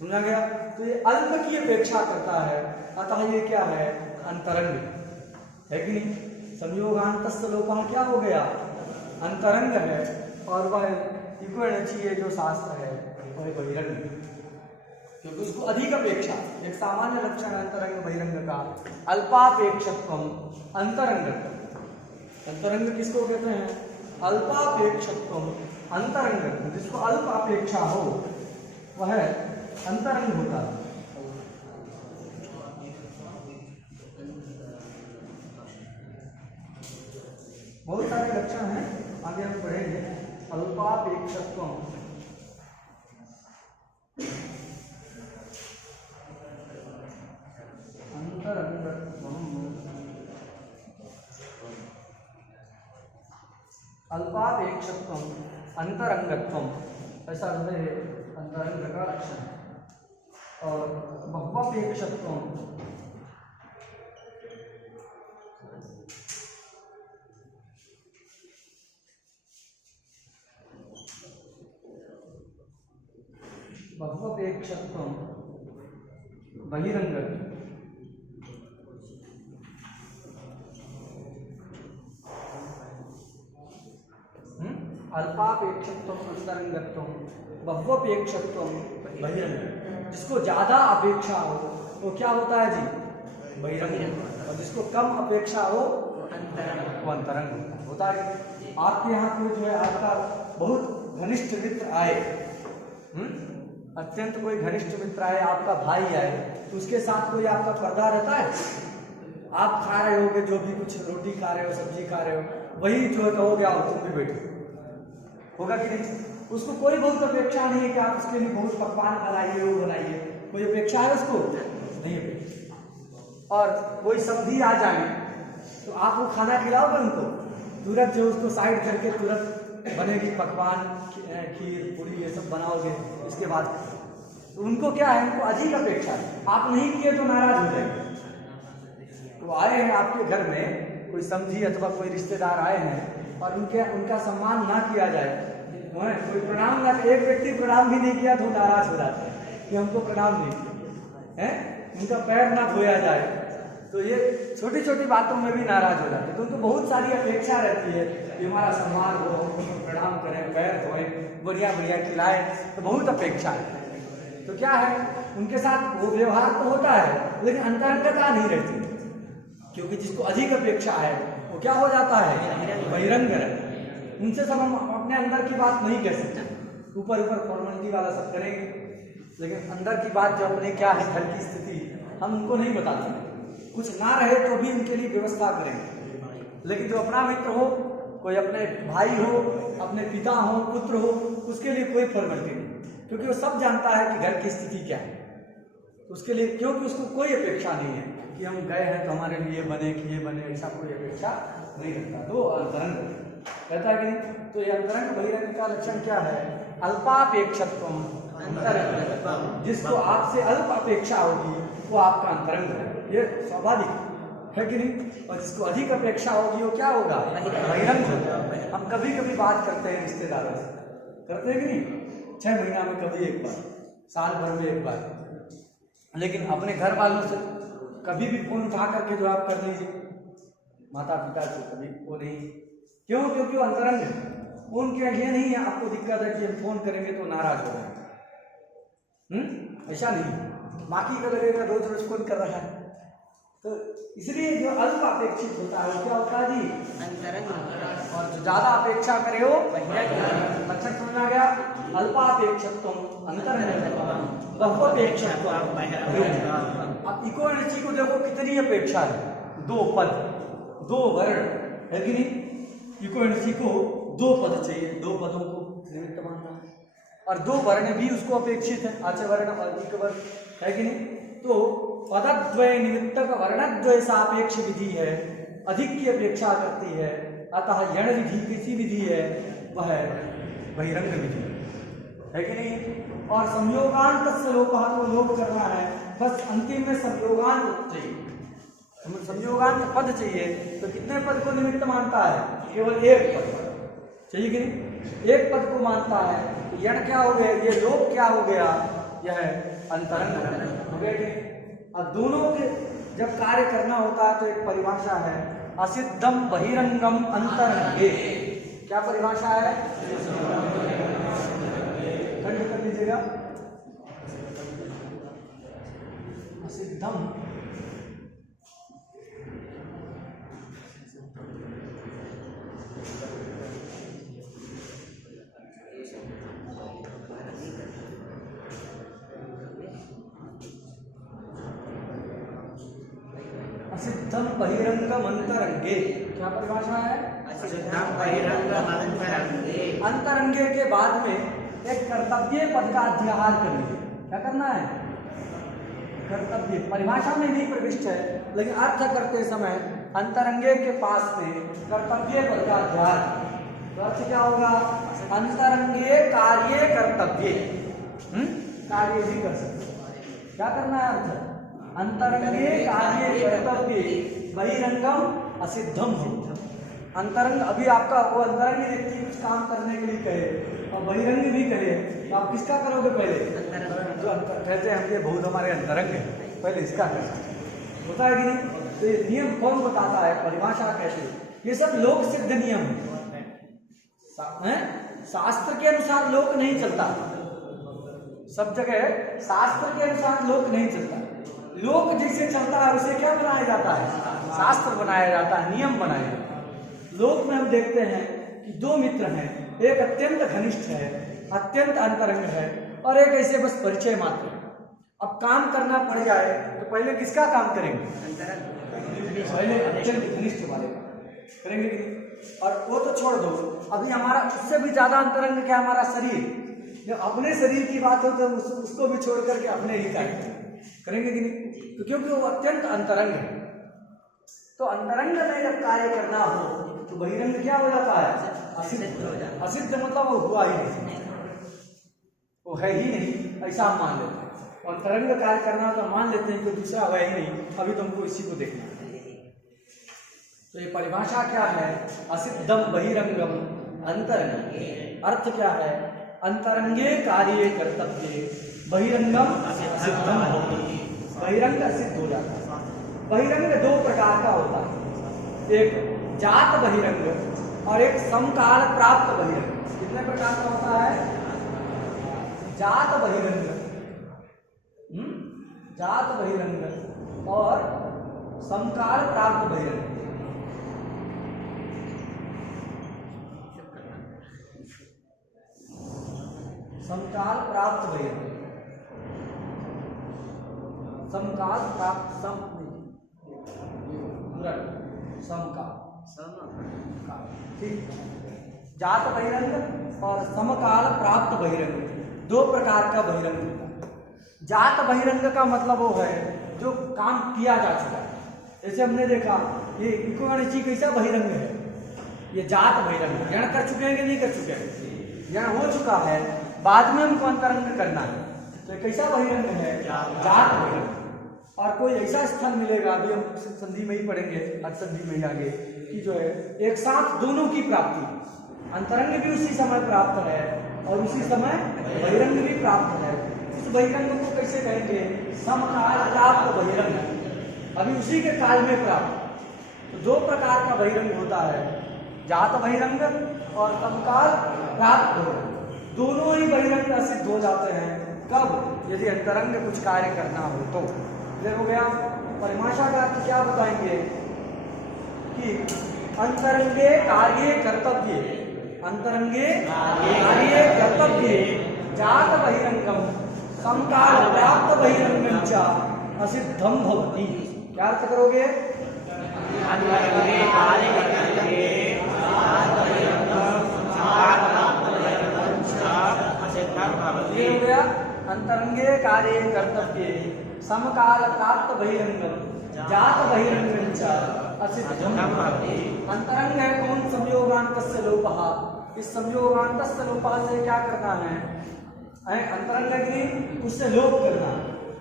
समझा गया। तो ये अल्प की अपेक्षा करता है, अतः ये क्या है, अंतरंग है कि नहीं। संयोगांत लोपा क्या हो गया, अंतरंग है, और वह इक्वणचीय जो शास्त्र है वह बहिरंग, क्योंकि उसको अधिक अपेक्षा। एक सामान्य लक्षण अंतरंग बहिरंग का अल्पापेक्षत्व अंतरंगत्व। अंतरंग किसको कहते हैं, अल्पापेक्षत्व अंतरंग। जिसको अल्प अपेक्षा हो वह अंतरंग होता है। बहुत सारे लक्षण हैं, आगे हम पढ़ेंगे। अल्पापेक्षत्व, अल्पापेक्षत्व अंतरंगत्व, ऐसा जो है अंतरंग का लक्षण है। और बहुपेक्षत्व, बहुपेक्षत्व बहिरंगत्व, अल्पापेक्षत्व अंतरंगत्व, बहुपेक्षत्व बहिरंग। जिसको ज्यादा अपेक्षा हो वो क्या होता है जी, बहिरंग, और जिसको कम अपेक्षा हो वो अंतरंग होता है। आपके यहाँ कोई जो है आपका बहुत घनिष्ठ मित्र आए, अत्यंत कोई घनिष्ठ मित्र आए, आपका भाई आए, तो उसके साथ कोई आपका पर्दा रहता है। आप खा रहे होगे, जो भी कुछ रोटी खा रहे हो, सब्जी खा रहे हो, वही जो है कहोगे आओ तुम भी बैठो, होगा कि नहीं। उसको कोई बहुत अपेक्षा नहीं है कि आप उसके लिए बहुत पकवान बनाइए, वो बनाइए, कोई अपेक्षा है उसको नहीं अपेक्षा। और कोई सब्जी आ जाए तो आप वो खाना खिलाओगे उनको, तुरंत जो उसको साइड करके तुरंत बनेगी पकवान, खीर पूरी ये सब बनाओगे, इसके बाद तो उनको क्या है, उनको अधिक अपेक्षा है। आप नहीं किए तो नाराज हो जाएंगे। वो आए हैं आपके घर में, कोई समझी अथवा कोई रिश्तेदार आए हैं और उनका सम्मान ना किया जाए, कोई प्रणाम ना, एक व्यक्ति प्रणाम भी नहीं किया तो नाराज हो जाता है कि हमको प्रणाम नहीं किया है, उनका पैर ना धोया जाए, तो ये छोटी छोटी बातों में भी नाराज हो जाते हैं। तो उनको बहुत सारी अपेक्षा रहती है कि हमारा सम्मान हो, उनको प्रणाम करें, पैर धोएं, बढ़िया बढ़िया खिलाएं, तो बहुत अपेक्षा है। तो क्या है, उनके साथ वो व्यवहार तो होता है लेकिन अंतरंगता नहीं रहती, क्योंकि जिसको अधिक अपेक्षा है वो क्या हो जाता है, बहिरंग रहता है। उनसे सब हम अपने अंदर की बात नहीं कह सकते, ऊपर ऊपर फॉर्मेलिटी वाला सब करेंगे, लेकिन अंदर की बात जो अपने क्या है, घर की स्थिति हम उनको नहीं बताते। कुछ ना रहे तो भी उनके लिए व्यवस्था करेंगे, लेकिन जो अपना मित्र हो, कोई अपने भाई हो, अपने पिता हो, पुत्र हो, उसके लिए कोई फॉर्मेलिटी नहीं, क्योंकि वो सब जानता है कि घर की स्थिति क्या है। उसके लिए, क्योंकि उसको कोई अपेक्षा नहीं है कि हम गए हैं तो हमारे लिए बने कि ये बने, ऐसा कोई अपेक्षा नहीं रखता। तो अंतरंग कहता है कि नहीं। तो ये अंतरंग बहिरंग का लक्षण क्या है, अल्पापेक्षत्व अंतरंग। जिसको आपसे अल्प अपेक्षा होगी वो आपका अंतरंग है, ये स्वाभाविक है कि नहीं? और जिसको अधिक अपेक्षा होगी वो क्या होगा? बहिरंग होगा। हम कभी कभी बात करते हैं रिश्तेदारों से, करते हैं कि नहीं? 6 महीना में कभी एक बार, साल भर में एक बार, लेकिन अपने घर वालों से कभी भी फोन उठा करके जो आप कर लीजिए, माता पिता से कभी वो नहीं। क्यों? क्योंकि वो अंतरंग है। उनके ये नहीं है आपको दिक्कत है कि हम फोन करेंगे तो नाराज हो रहे हैं, ऐसा नहीं। बाकी को लगेगा रोज रोज फोन कर रहा है। तो इसलिए जो अल्प अपेक्षित होता है वो क्या होता है जी? अंतरंग। और जो ज्यादा अपेक्षा करे हो बहिरंग। अच्छा समझा गया? अल्पापेक्षित्वम अंतरंग, बहुअपेक्षित्वम बहिरंग। अब इको एनर्जी को देखो कितनी अपेक्षा है, 2 पद 2 वर्ण, है कि नहीं? इको एनर्जी को 2 पद चाहिए, 2 पदों को निमित्त मानना है, और 2 वर्ण भी उसको अपेक्षित है, आचे वर्ण और इक वर्ण, है कि नहीं? तो पदद्वय निमित्तक वर्णद्वय सापेक्ष विधि है, अधिक की अपेक्षा करती है, अतः यण विधि किसी विधि है वह बहिरंग विधि, है कि नहीं? और संयोगांत से लोपः को लोप करना है, बस अंतिम में संयोगांत चाहिए, संयोगांत पद चाहिए। तो कितने पद को निमित्त मानता है? केवल 1 पद चाहिए कि नहीं? 1 पद को मानता है। तो यण क्या हो गया? ये लोप क्या हो गया? यह अंतरंग हो गया कि? अब दोनों के जब कार्य करना होता है तो एक परिभाषा है, असिद्धम बहिरंगम अंतरंगे। क्या परिभाषा है? खंड कर लीजिएगा। असिद्धम असिद्धम बहिरंगम अंतरंगे। क्या परिभाषा है? असिद्धम बहिरंगम अंतरंगे। अंतरंगे के बाद में एक कर्तव्य पद का अध्याहार करिए। क्या करना है? कर्तव्य परिभाषा में नहीं प्रविष्ट है, लेकिन अर्थ करते समय अंतरंगे के पास में कर्तव्य पद का अध्याहार। तो अर्थ क्या होगा? अंतरंगे कार्य कर्तव्य, कार्य भी कर सकते। क्या करना है अर्थ? अंतरंगे कार्य कर्तव्य बहिरंगम असिद्धम हो। अंतरंग अभी आपका वो अंतरंग व्यक्ति कुछ काम करने के लिए कहे और बहिरंग भी कहे, तो आप किसका करोगे पहले? जो कहते हैं हम ये बहुत हमारे अंतरंग है, पहले इसका करना होता है कि नहीं? तो ये नियम कौन बताता है? परिभाषा कैसे? ये सब लोक सिद्ध नियम है, शास्त्र के अनुसार लोक नहीं चलता। सब जगह शास्त्र के अनुसार लोक नहीं चलता। लोक जिसे चलता है उसे क्या बनाया जाता है? शास्त्र बनाया जाता है, नियम बनाया जाता है। लोक में हम देखते हैं कि 2 मित्र हैं, एक अत्यंत घनिष्ठ है, अत्यंत अंतरंग है, और एक ऐसे बस परिचय मात्र है। अब काम करना पड़ जाए तो पहले किसका काम करेंगे? पहले अत्यंत घनिष्ठ वाले का करेंगे कि नहीं? और वो तो छोड़ दो, अभी हमारा उससे भी ज्यादा अंतरंग क्या? हमारा शरीर। जब अपने शरीर की बात हो तो उसको भी छोड़ करके अपने ही कार्य करेंगे कि नहीं? तो क्योंकि वो अत्यंत अंतरंग है। तो अंतरंग में जब कार्य करना हो तो बहिरंग क्या हो जाता है? असिद्ध हो जाता है। असिद्ध मतलब वो हुआ ही नहीं, वो है ही नहीं, ऐसा हम मान लेते हैं। और अंतरंग कार्य करना तो मान लेते हैं कि दूसरा है ही नहीं, अभी तुमको इसी को देखना है। तो ये परिभाषा क्या है? असिद्धम बहिरंगम अंतरंगे। अर्थ क्या है? अंतरंगे कार्य कर्तव्य बहिरंगम असिद्धम होती। बहिरंग असिद्ध हो जाता है। बहिरंग 2 प्रकार का होता है, एक जात बहिरंग और एक समकाल प्राप्त बहिरंग। कितने प्रकार का होता है? जात बहिरंग, जात बहिरंग और समकाल प्राप्त बहिरंग। समकाल प्राप्त बहिरंग, समकाल प्राप्त समकाल, ठीक। जात बहिरंग और समकाल प्राप्त बहिरंग 2 प्रकार का बहिरंग होता है। जात बहिरंग का मतलब वो है जो काम किया जा चुका है। जैसे हमने देखा ये इको एनर्जी कैसा बहिरंग है? ये जात बहिरंग। यण कर चुके हैं कि नहीं कर चुके हैं? यण हो चुका है, बाद में हमको अंतरंग करना है, तो कैसा बहिरंग है? जात बहिरंग। और कोई ऐसा स्थल मिलेगा, अभी हम संधि में ही पढ़ेंगे, अर्थ संधि में ही आगे, कि जो है एक साथ दोनों की प्राप्ति, अंतरंग भी उसी समय प्राप्त है और उसी समय बहिरंग भी प्राप्त है। उस बहिरंग को कैसे कहेंगे? समकाल प्राप्त बहिरंग, अभी उसी के काल में प्राप्त। तो दो प्रकार का बहिरंग होता है, जात बहिरंग और समकाल प्राप्त बहिरंग। दोनों ही बहिरंग असिद्ध हो जाते हैं। कब? यदि अंतरंग कुछ कार्य करना हो तो। क्लियर हो गया? परिभाषा का अर्थ क्या बताएंगे कि अंतरंगे कार्य कर्तव्य, अंतरंगे कार्य कर्तव्य जात बहिरंगम समकाल प्राप्त बहिरंगम च असिद्धम भवति। क्या अर्थ करोगे? अंतरंगे कार्य कर्तव्ये जात बहिरंगम समकाल प्राप्त बहिरंगम च असिद्धम भवति। हो गया? अंतरंगे कार्य कर्तव्ये समकाल प्राप्त बहिरंगम जात बहिरंगम च असिद्धम भवति। अंतरंग है कौन? संयोगान्तस्य लोपः। इस संयोगान्तस्य लोपः से क्या करना है? अंतरंग अग्नि, उससे लोप करना।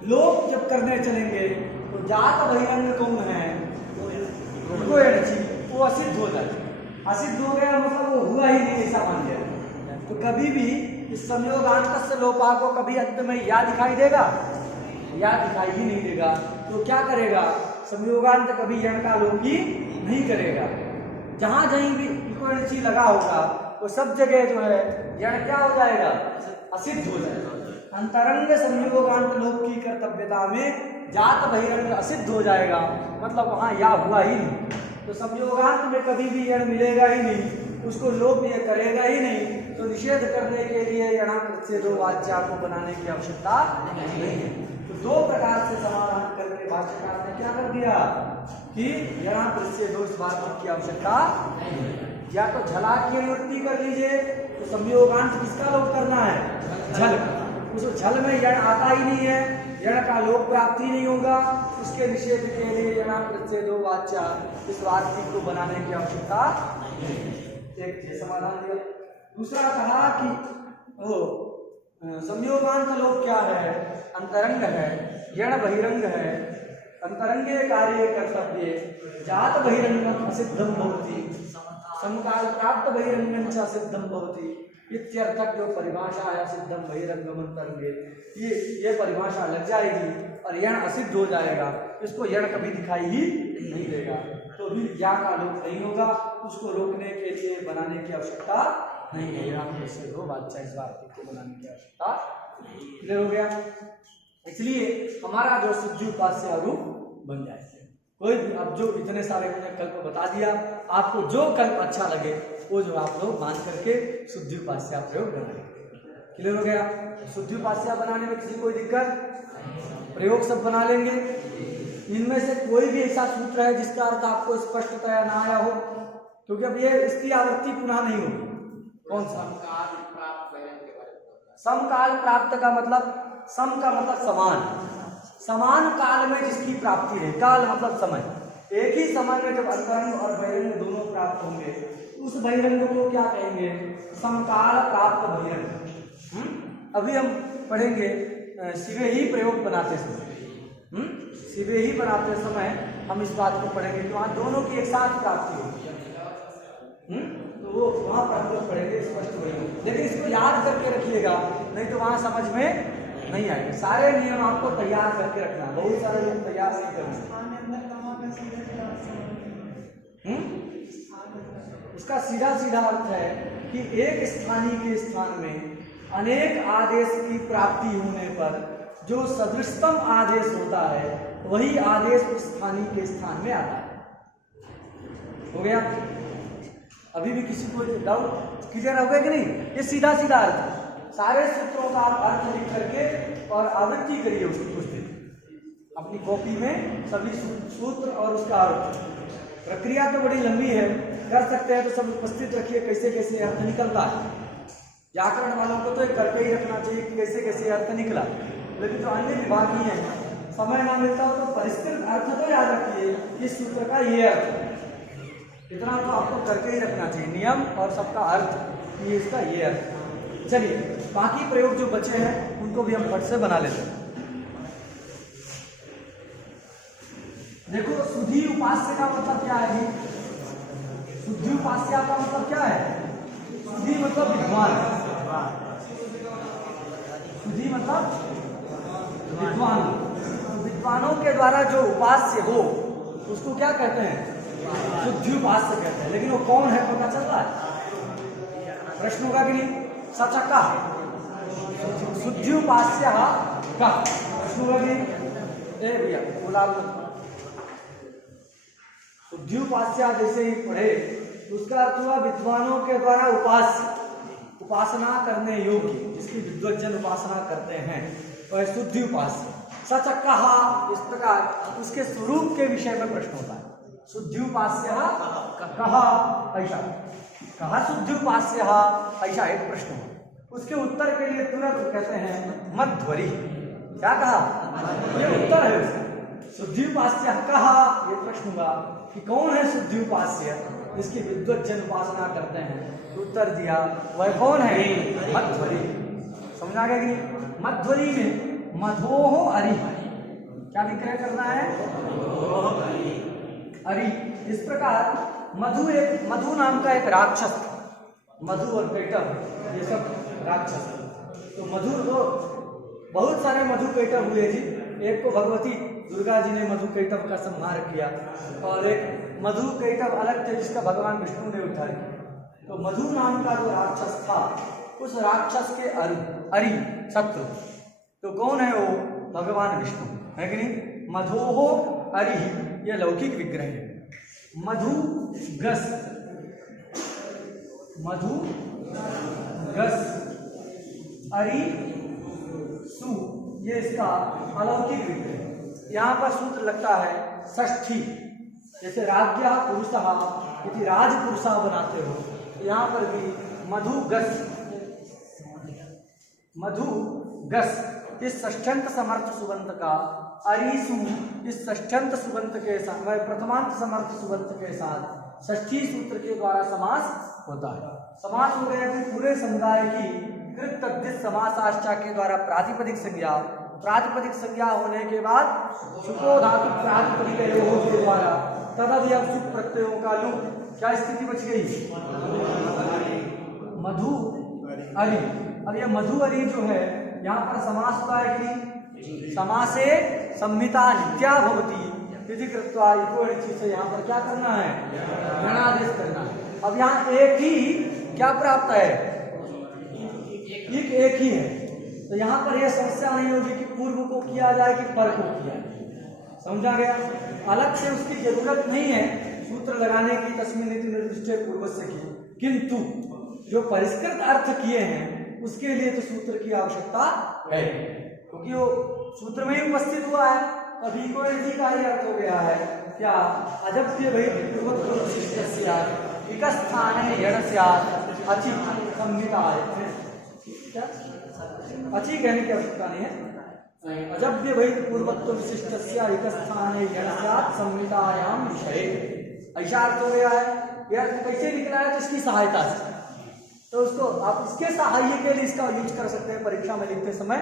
लोप जब करने चलेंगे तो जात बहिरंग कौन है? वो असिद्ध हो जाए। असिद्ध हो गया मतलब वो हुआ ही नहीं, ऐसा मान लिया। तो कभी भी इस संयोगान्तस्य लोपः को कभी अंत में या दिखाई देगा या दिखाई ही नहीं देगा। तो क्या करेगा? संयोगांत कभी यण का लोप ही नहीं करेगा। जहां जहीं भी इक्वलिटी लगा होगा वो सब जगह जो है यण क्या हो जाएगा? असिद्ध हो जाएगा। अंतरंग संयोगांत लोप की कर्तव्यता में जात बहिरंग असिद्ध हो जाएगा, मतलब वहां या हुआ ही नहीं। तो संयोगांत में कभी भी यण मिलेगा ही नहीं, उसको लोप ये करेगा ही नहीं। तो निषेध करने के लिए यणाकृत्य वाच्या को बनाने की आवश्यकता नहीं है। तो दो प्रकार से समाधान करके भाष्यकार ने क्या कर दिया कि यणाकृत्य दोष वार्तिक की आवश्यकता नहीं है। या तो झला की अनुवृत्ति कर लीजिए, तो संयोगांत किसका लोप करना है? झल। उस झल में यण आता ही नहीं है, यण का लोप प्राप्ति नहीं होगा, उसके निषेध के लिए यणाकृत्य दो वाच्या इस वार्तिक को बनाने की आवश्यकता नहीं है। एक ये समाधान दिया। दूसरा कहा कि संयोगांत लोप क्या है? अंतरंग है, यण बहिरंग है। अंतरंगे कार्य कर्तव्ये जात बहिरंगम असिद्धम भवति समकाल प्राप्त बहिरंगम च असिद्धम भवति इत्यर्थक जो परिभाषा है सिद्धम बहिरंगम अंतरंगे, ये परिभाषा लग जाएगी और यण असिद्ध हो जाएगा। इसको यण कभी दिखाई ही नहीं देगा, तो भी या का लोप नहीं होगा। उसको रोकने के लिए बनाने की आवश्यकता नहीं है। यहाँ से दो वाच्या इस वार्तिक को बनाने की आवश्यकता। क्लियर हो गया? इसलिए हमारा जो शुद्धि उपास्य रूप बन जाएगा। कोई भी अब जो इतने सारे मैंने कल्प बता दिया, आपको जो कल्प अच्छा लगे वो जो आप लोग मान करके शुद्धि उपास्य प्रयोग बनाएंगे। क्लियर हो गया? शुद्धि उपास्य बनाने में किसी कोई दिक्कत? प्रयोग सब बना लेंगे। इनमें से कोई भी ऐसा सूत्र है जिसका अर्थ आपको स्पष्टतया ना आया हो? क्योंकि अब ये इसकी आवृत्ति पुनः नहीं होगी। कौन सा? समकाल प्राप्त का मतलब, सम का मतलब समान, समान काल में जिसकी प्राप्ति है। काल मतलब समय। एक ही समय में जब अंतरंग और बहिरंग दोनों प्राप्त होंगे उस बहिरंग को क्या कहेंगे? समकाल प्राप्त बहिरंग। अभी हम पढ़ेंगे शिवे ही प्रयोग बनाते समय, शिवे ही बनाते समय हम इस बात को पढ़ेंगे कि वहां दोनों की एक साथ प्राप्ति होगी। तो वो वहां पर हम लोग पढ़ेंगे स्पष्ट होगा। लेकिन इसको याद करके रखिएगा, नहीं तो वहां समझ में नहीं आएगा। सारे नियम आपको तैयार करके रखना, बहुत सारे लोग तैयार नहीं करते। इसका सीधा सीधा अर्थ है कि एक स्थानीय के स्थान में अनेक आदेश की प्राप्ति होने पर जो सदृशतम आदेश होता है वही आदेश उस स्थानीय के स्थान में आता है। हो गया? अभी भी किसी को डाउट क्लियर हो गया कि नहीं? ये सीधा सीधा अर्थ है। सारे सूत्रों का आप अर्थ लिख करके और आवृत्ति करिए उसकी पुस्तक अपनी कॉपी में, सभी सूत्र और उसका अर्थ। प्रक्रिया तो बड़ी लंबी है, कर सकते हैं तो सब उपस्थित रखिए कैसे कैसे अर्थ निकलता है। व्याकरण वालों को तो एक करके ही रखना चाहिए कि कैसे कैसे अर्थ निकला। लेकिन जो अन्य विभागीय है, समय ना मिलता हो तो परिष्कृत अर्थ तो याद रखिए, इस सूत्र का ये अर्थ है। इतना तो आपको करके ही रखना चाहिए, नियम और सबका अर्थ, ये इसका ये अर्थ। चलिए बाकी प्रयोग जो बचे हैं उनको भी हम फट से बना लेते हैं। देखो सुधी उपास्य का मतलब क्या है जी? सुधी उपास्य का मतलब क्या है? सुधी मतलब विद्वान, सुधी मतलब विद्वान। तो विद्वानों के द्वारा जो उपास्य हो उसको क्या कहते हैं? शुद्धि उपास्य कहते हैं। लेकिन वो कौन है पता चल रहा है? प्रश्न होगा कि नहीं? सच का शुद्धि उपास्य का प्रश्न होगा कि नहीं? ए भैया बोला शुद्धि उपास्य जैसे ही पढ़े उसका अर्थ हुआ विद्वानों के द्वारा उपासना करने योग्य, जिसकी विद्वज्जन उपासना करते हैं वह शुद्धि उपास्य। सच कहा इस प्रकार उसके स्वरूप के विषय में प्रश्न होता है। शुद्धि उपास्य कहा ऐसा, कहा शुद्धि उपास्य ऐसा एक प्रश्न है। उसके उत्तर के लिए तुरंत कहते हैं मध्वरी। क्या कहा? ये उत्तर है उसका। शुद्धि उपास्य कहा ये प्रश्न हुआ कि कौन है शुद्धि उपास्य, इसकी विद्वज्जन उपासना करते हैं। उत्तर दिया वह कौन है? मध्वरी। समझा गया कि मध्वरी में मधोह अरि, क्या विक्रय करना है? अरि। इस प्रकार मधु नाम का एक राक्षस, मधु और कैटभ ये सब राक्षस। तो मधु तो बहुत सारे मधु कैटभ हुए जी। एक को भगवती दुर्गा जी ने मधु कैटभ का संहार किया और एक मधु कैटभ अलग थे जिसका भगवान विष्णु ने उद्धार किया। तो मधु नाम का जो राक्षस था उस राक्षस के अरि शत्रु तो कौन है? वो भगवान विष्णु है कि नहीं? मधोहो अरि ये लौकिक विग्रह है। मधु गस अरि सु ये इसका अलौकिक विग्रह है। यहाँ पर सूत्र लगता है षष्ठी, जैसे राज्ञा पुरुषः यदि राजपुरुषा बनाते हो तो यहाँ पर भी मधु गस इस षष्ठ्यंत समर्थ सुबंत का अरिसु इस षष्ठ्यंत सुबंत के साथ वह प्रथमांत समर्थ सुबंत के साथ षष्ठी सूत्र के द्वारा समास होता है। समास हो गया कि पूरे समुदाय की कृत तद्धित समासाश्चा के द्वारा प्रातिपदिक संज्ञा होने के बाद सुको धातु प्रातिपदिक के द्वारा तदव्यय सुख प्रत्ययों का लुक क्या स्थिति बच गई? मधु अरि। अब यह मधु अरि जो है यहाँ पर समास होता है कि समासे संहिता नित्या भवती यदि कृत्वा इको से यहाँ पर क्या करना है? गणादेश करना है। अब यहाँ एक ही क्या प्राप्त है? एक ही है। तो यहाँ पर यह समस्या नहीं होगी कि पूर्व को किया जाए कि पर को किया जाए। समझा गया? अलग से उसकी जरूरत नहीं है सूत्र लगाने की, तस्मिन् इति निर्दिष्टे पूर्वस्य की। किंतु जो परिष्कृत अर्थ किए हैं उसके लिए तो सूत्र की आवश्यकता है, क्योंकि वो सूत्र में ही उपस्थित हुआ है। अभी को इसी का ही अर्थ हो गया है क्या? अजप्य भाई स्थाने अचि संहिताय, अचि कहने की आवश्यकता नहीं है। अजप्य भाई पूर्वत्व विशिष्ट स्थाने संहितायाम विषय ऐसा अर्थ हो गया है। यह कैसे निकला है? तो इसकी सहायता से। तो उसको आप इसके सहाय्य के लिए इसका यूज कर सकते हैं। परीक्षा में लिखते समय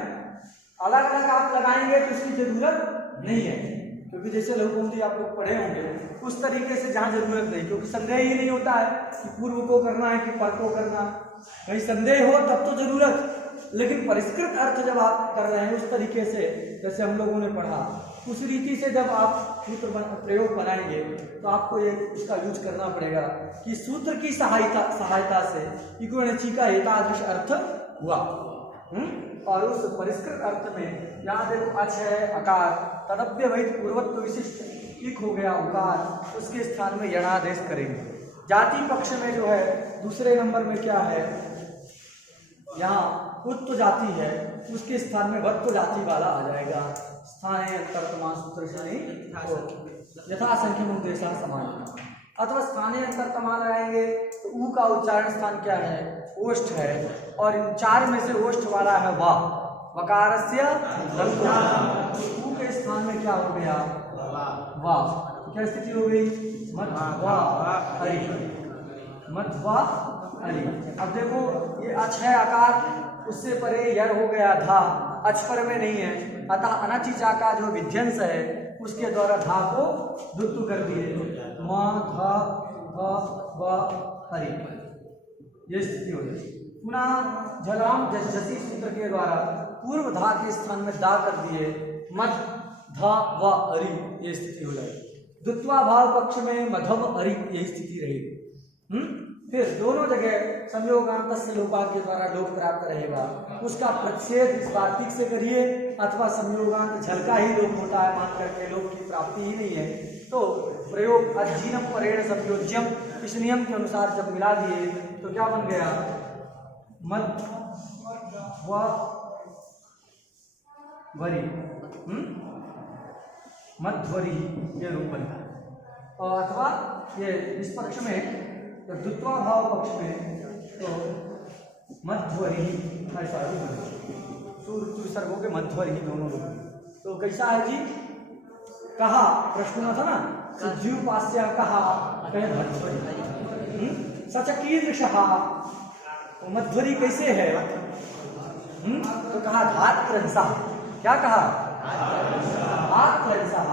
अलग अलग आप लगाएंगे तो इसकी जरूरत नहीं है, क्योंकि जैसे लघुपंक्ति आप लोग पढ़े होंगे उस तरीके से जहाँ जरूरत नहीं, क्योंकि संदेह ही नहीं होता है कि पूर्व को करना है कि पर को करना। कहीं संदेह हो तब तो जरूरत, लेकिन परिष्कृत अर्थ जब आप कर रहे हैं उस तरीके से जैसे हम लोगों ने पढ़ा उस रीति से जब आप सूत्र प्रयोग बनाएंगे तो आपको ये उसका यूज करना पड़ेगा कि सूत्र की सहायता से इकोणची का एतादृश अर्थ हुआ। और उस परिष्कृत अर्थ में यहाँ देखो अच है अकार, तदव्य वैध पूर्वत्व विशिष्ट इक हो गया उकार, उसके स्थान में यणादेश करेंगे। जाति पक्ष में जो है दूसरे नंबर में क्या है? यहाँ उत्त जाति है, उसके स्थान में वत्व जाति वाला आ जाएगा। स्थाने अंतरतमा सूत्र से नहीं यथा संख्यम उद्देश्य समान, अथवा स्थानीय अंतरतमा लगाएंगे तो ऊ का उच्चारण स्थान क्या है? ओष्ठ है, और इन चार में से ओष्ठ वाला है वा, वकारस्य ऊ के स्थान में क्या हो गया? वा। क्या स्थिति हो गई? मध्वा अरि, मध्वा अरि। अब देखो ये अच है आकार, उससे परे यर हो गया धा, अच पर में नहीं है, अतः अनचिचा का जो विध्यंस है उसके द्वारा धा को दुत्तु कर दिए। म ध भ व हरि, ये स्थिति हो गई। पुनः झलाम झसी सूत्र के द्वारा पूर्व धा के स्थान में दा कर दिए, मध ध व अरि, ये स्थिति हो जाएगी। द्वित्वा भाव पक्ष में मधव अरि, ये स्थिति रहेगी। फिर दोनों जगह संयोगांत से लोपा के द्वारा लोप प्राप्त रहेगा। उसका प्रतिषेध इस वार्तिक से करिए अथवा संयोगांत झल का ही लोप होता है मान करके लोप की प्राप्ति ही नहीं है, तो प्रयोग अजीनम परेण संयोज्यम, इस नियम के अनुसार जब मिला दिए तो क्या बन गया, मध्वरी, मध्वरी ये रूप बनता। और अथवा ये इस पक्ष में जब द्वित्वा भाव पक्ष में तो मध्वरी ऐसा विसर्गों के मध्वरी दोनों लोग। तो कैसा है जी, कहा प्रश्न था ना, जीवपास्य कहा कहे मध्वरी, सच कीदृशः, तो मध्वरी कैसे है, तो कहा धात्रंसः, क्या कहा, धात्रंसः,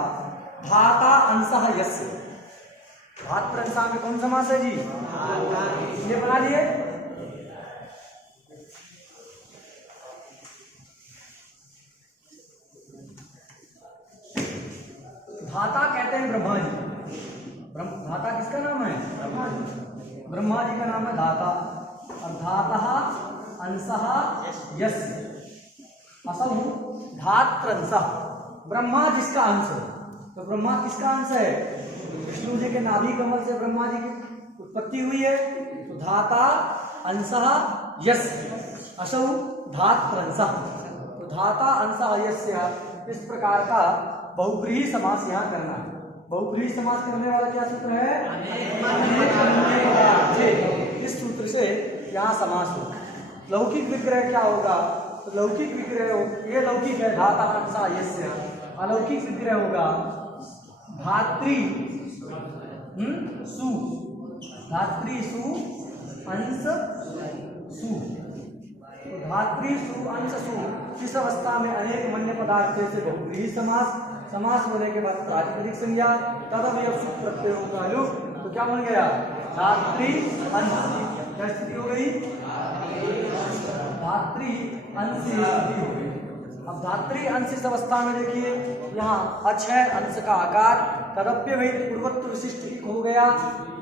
धाता अंशः यस्य, धात्रंसा में कौन समास है जी, ये बना लिए। धाता कहते हैं ब्रह्मा जी, धाता किसका नाम है, ब्रह्मा जी का नाम है धाता। और धातः अंशः यस्य, असल धात्रंसः, ब्रह्मा जिसका अंश है, तो ब्रह्मा किसका अंश है, विष्णु जी के नाभि कमल से ब्रह्मा जी की उत्पत्ति हुई है, तो धाता अंशः यस्य असौ धात्रंसः, तो धाता अंशः यस्य, इस प्रकार का बहुब्रीहि समास यहाँ करना है। बहुब्रीहि समास करने वाला क्या सूत्र है, इस सूत्र से यहाँ समास होगा। लौकिक विग्रह क्या होगा, तो लौकिक विग्रह ये लौकिक है धाता अंशः यस्य, अलौकिक विग्रह होगा धात्री सु, धात्री सु अंश सु, तो धात्री सु अंश सु, इस अवस्था में अनेक मन्य पदार्थ से बहुब्रीहि समास, समास होने के बाद प्रातिपदिक संज्ञा, तदवयव सुख प्रत्यय होगा लोग, तो क्या बन गया, धात्री अंश, क्या स्थिति हो गई, धात्री अंश स्थिति हो गई। अब धात्री अंश इस अवस्था में देखिए, यहाँ अच है, अंश का आकार, तदप्य वही पूर्वत्व विशिष्ट हो गया।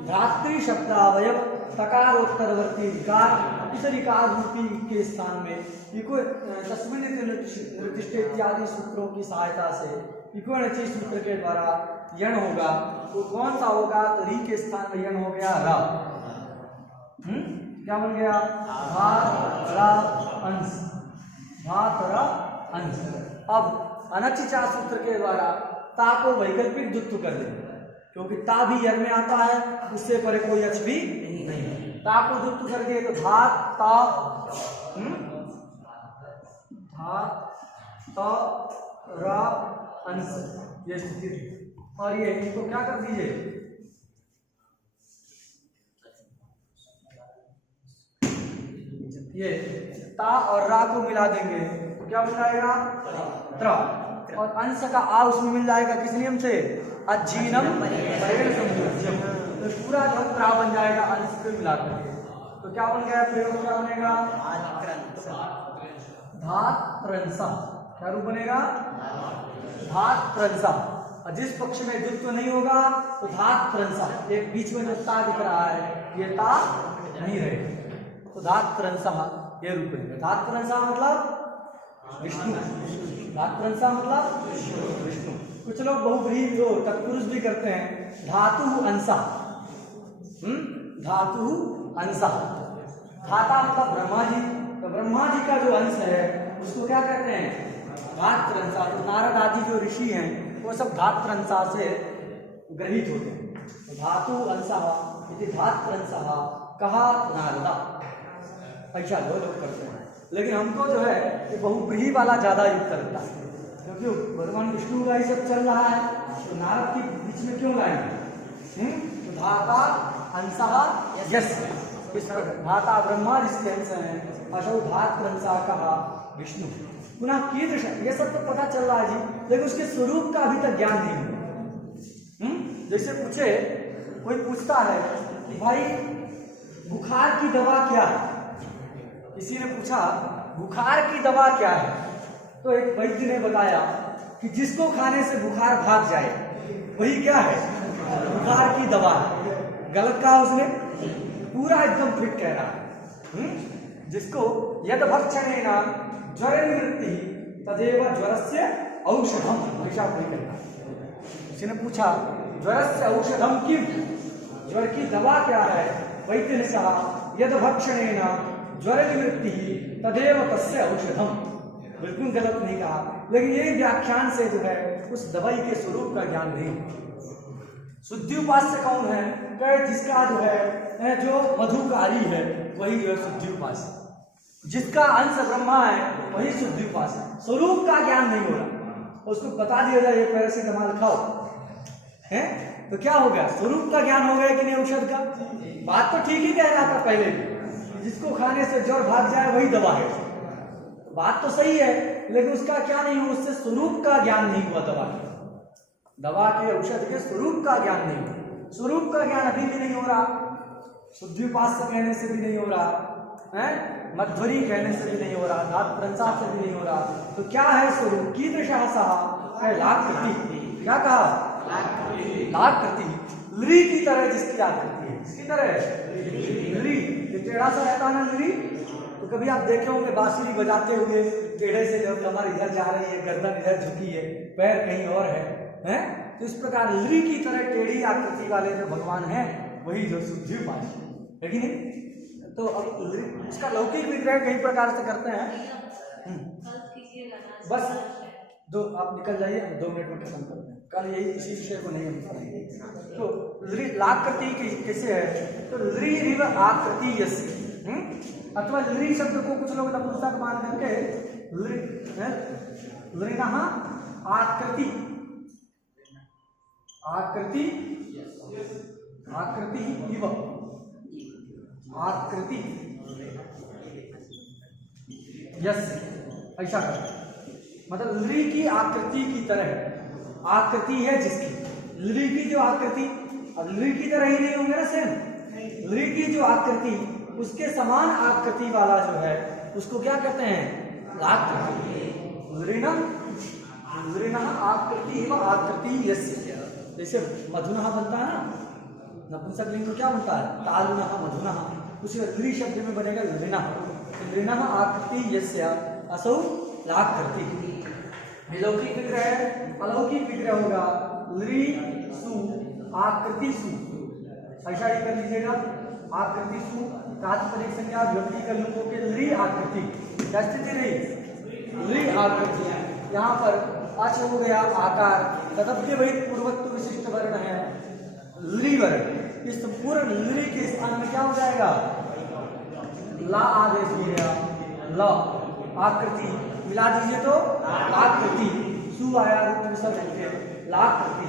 धात्री शब्दावयव तकारोत्तरवर्ती विकार, इस विकार रूपी के स्थान में तस्मिन् निर्दिष्ट इत्यादि सूत्रों की सहायता से इकोनची सूत्र के द्वारा यण होगा, तो कौन सा होगा, तो री के स्थान में यण हो गया रा, क्या बन गया, धात रा अंश, धात रा अंश। अब अनचिचा सूत्र के द्वारा ता को वैकल्पिक द्वित्व कर देंगे, क्योंकि ता भी यर में आता है, उससे परे कोई अच भी नहीं है, ता को द्वित्व करके तो धात ता, धात ता रा अंश, ये स्थिति। और ये इनको क्या कर दीजिए, ये ता और रा को मिला देंगे तो क्या बन जाएगा, त्रा, और अंश का आ उसमें मिल जाएगा किस नियम से, अजीनम परेण संयोज्यम, तो पूरा जो त्रा बन जाएगा अंश को मिला करके, तो क्या बन गया, प्रयोग क्या बनेगा, धात्रंसः, क्या रूप बनेगा, धात्रंसः। और जिस पक्ष में द्वित्व नहीं होगा तो धात्रंसः, एक बीच में जो ता दिख रहा है ये ता नहीं रहेगा, तो धात्रंसः ये रूप बनेगा। धात्रंसः मतलब विष्णु, धात्रंसः मतलब विष्णु। कुछ लोग बहुब्रीहि जो तत्पुरुष भी करते हैं, धातु अंशः, धातु अंशः, धाता मतलब ब्रह्मा जी, तो ब्रह्मा जी का जो अंश है उसको क्या कहते हैं, धात्रंसः। तो नारद आदि जो ऋषि हैं वो सब धात्रंसः से ग्रहित होते हैं, तो धातु अंशः इति धात्रंसः कहा नारदा, ऐसा दो लोग करते हैं। लेकिन हमको जो है ये बहुब्रीहि वाला ज्यादा युक्त लगता है, क्योंकि भगवान विष्णु का ही सब चल रहा है, तो नारद के बीच में क्यों लाएंगे, तो धाता अंशः यस्य, इस प्रकार धाता ब्रह्मा जिसके अंश हैं, असौ धात्रंसः कहा विष्णु। पुनः कीदृश, ये सब तो पता चल रहा है जी, लेकिन उसके स्वरूप का अभी तक ज्ञान नहीं हुआ। जैसे पूछे, कोई पूछता है कि भाई बुखार की दवा क्या है, किसी ने पूछा बुखार की दवा क्या है, तो एक वैद्य ने बताया कि जिसको खाने से बुखार भाग जाए वही क्या है, बुखार की दवा है। गलत कहा उसने, पूरा एकदम फिट कह रहा है। जिसको यद भक्षणेन ज्वर निवृत्ति तदेव ज्वरस्य औषधम, हमेशा कोई कहता है। किसी ने पूछा ज्वरस्य औषधम किम, ज्वर की दवा क्या है, वैद्य ने कहा यद भक्षणेन ज्वर निवृत्ति तदेव तस्य औषधम। बिल्कुल गलत नहीं कहा, लेकिन ये व्याख्यान से जो है उस दवाई के स्वरूप का ज्ञान नहीं। शुद्धि उपास्य कौन है, कहे जिसका जो है जो मधुकारी है वही जो है शुद्धि उपास्य, जिसका अंश ब्रह्मा है वही शुद्धि उपास्य। स्वरूप का ज्ञान नहीं हो रहा, उसको बता दिया जाए ये पैरासिटामॉल खाओ है तो क्या हो गया, स्वरूप का ज्ञान हो गया कि नहीं औषध का। बात तो ठीक ही कह रहा था पहले भी, जिसको खाने से ज्वर भाग जाए वही दवा है, बात तो सही है, लेकिन उसका क्या नहीं हुआ, उससे स्वरूप का ज्ञान नहीं हुआ। दवा के औषध के स्वरूप का ज्ञान नहीं हुआ, स्वरूप का ज्ञान अभी भी नहीं हो रहा, शुद्धि उपास्य कहने से भी नहीं हो रहा है, मध्वरी कहने से भी नहीं हो रहा, धातु प्रंसा से भी नहीं हो रहा। तो क्या है स्वरूप, कीदृशः सः है लाकृति, क्या कहा लाकृति, लरी की तरह जिसकी आकृति है, किसकी तरह लरी, टेढ़ा सा रहता है ना लरी, तो कभी आप देखे होंगे बांसुरी बजाते हुए टेढ़े से जब कमर इधर जा रही है, गर्दन इधर झुकी है, पैर कहीं और है? तो इस प्रकार लरी की तरह टेढ़ी आकृति वाले जो भगवान हैं वही जो शुद्धि उपास्य है कि नहीं। तो अब उसका लौकिक विग्रह कई प्रकार से करते हैं। बस दो आप निकल जाइए, 2 मिनट में खत्म करते हैं, कल यही इसी विषय को नहीं हम पढ़ेंगे। तो लाकृति कैसे है, तो लरी रिव आकृति यस्य, अथवा लरी शब्द को कुछ लोग नपुंसक मान करके लृणः आकृति, आकृति आकृति इव, आकृति यस्य, ऐसा करते, मतलब लरी की आकृति की तरह, आकृति है जिसकी, लरी की जो आकृति, अब लरी की तरह ही नहीं होंगे ना सेम, लरी की जो आकृति उसके समान आकृति वाला जो है उसको क्या कहते हैं, लाकृति। लृणः आकृति एव आकृति यस्य, जैसे मधुनः बनता है ना, नपुंसक लिंग को क्या बनता है, तालुनः मधुनः, उसी लरी शब्द में बनेगा लृणः। लृणः आकृति यस्य असौ लाकृति। लौकिक विग्रह है, अलौकिक विग्रह होगा लरी सु आकृति सु, ऐसा ही कर लीजिएगा, आकृति सु तात्पर्य संज्ञा व्यक्ति का लोगों के लरी आकृति, क्या स्थिति रही, लरी आकृति। यहाँ पर अच हो गया आकार, तदप्य वही पूर्वत्व विशिष्ट वर्ण है लरी वर्ण, इस पूर्ण लरी के स्थान में क्या हो जाएगा, ला आदेश हो गया, ल आकृति मिला दीजिए तो लाकृति, सु आया रूप सब लाकृति,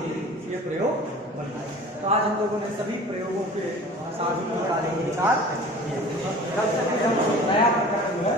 ये प्रयोग बन जाएगा। तो आज हम लोगों ने सभी प्रयोगों के साधु प्रणाली के विचार किए। कल से हम नया प्रकरण जो है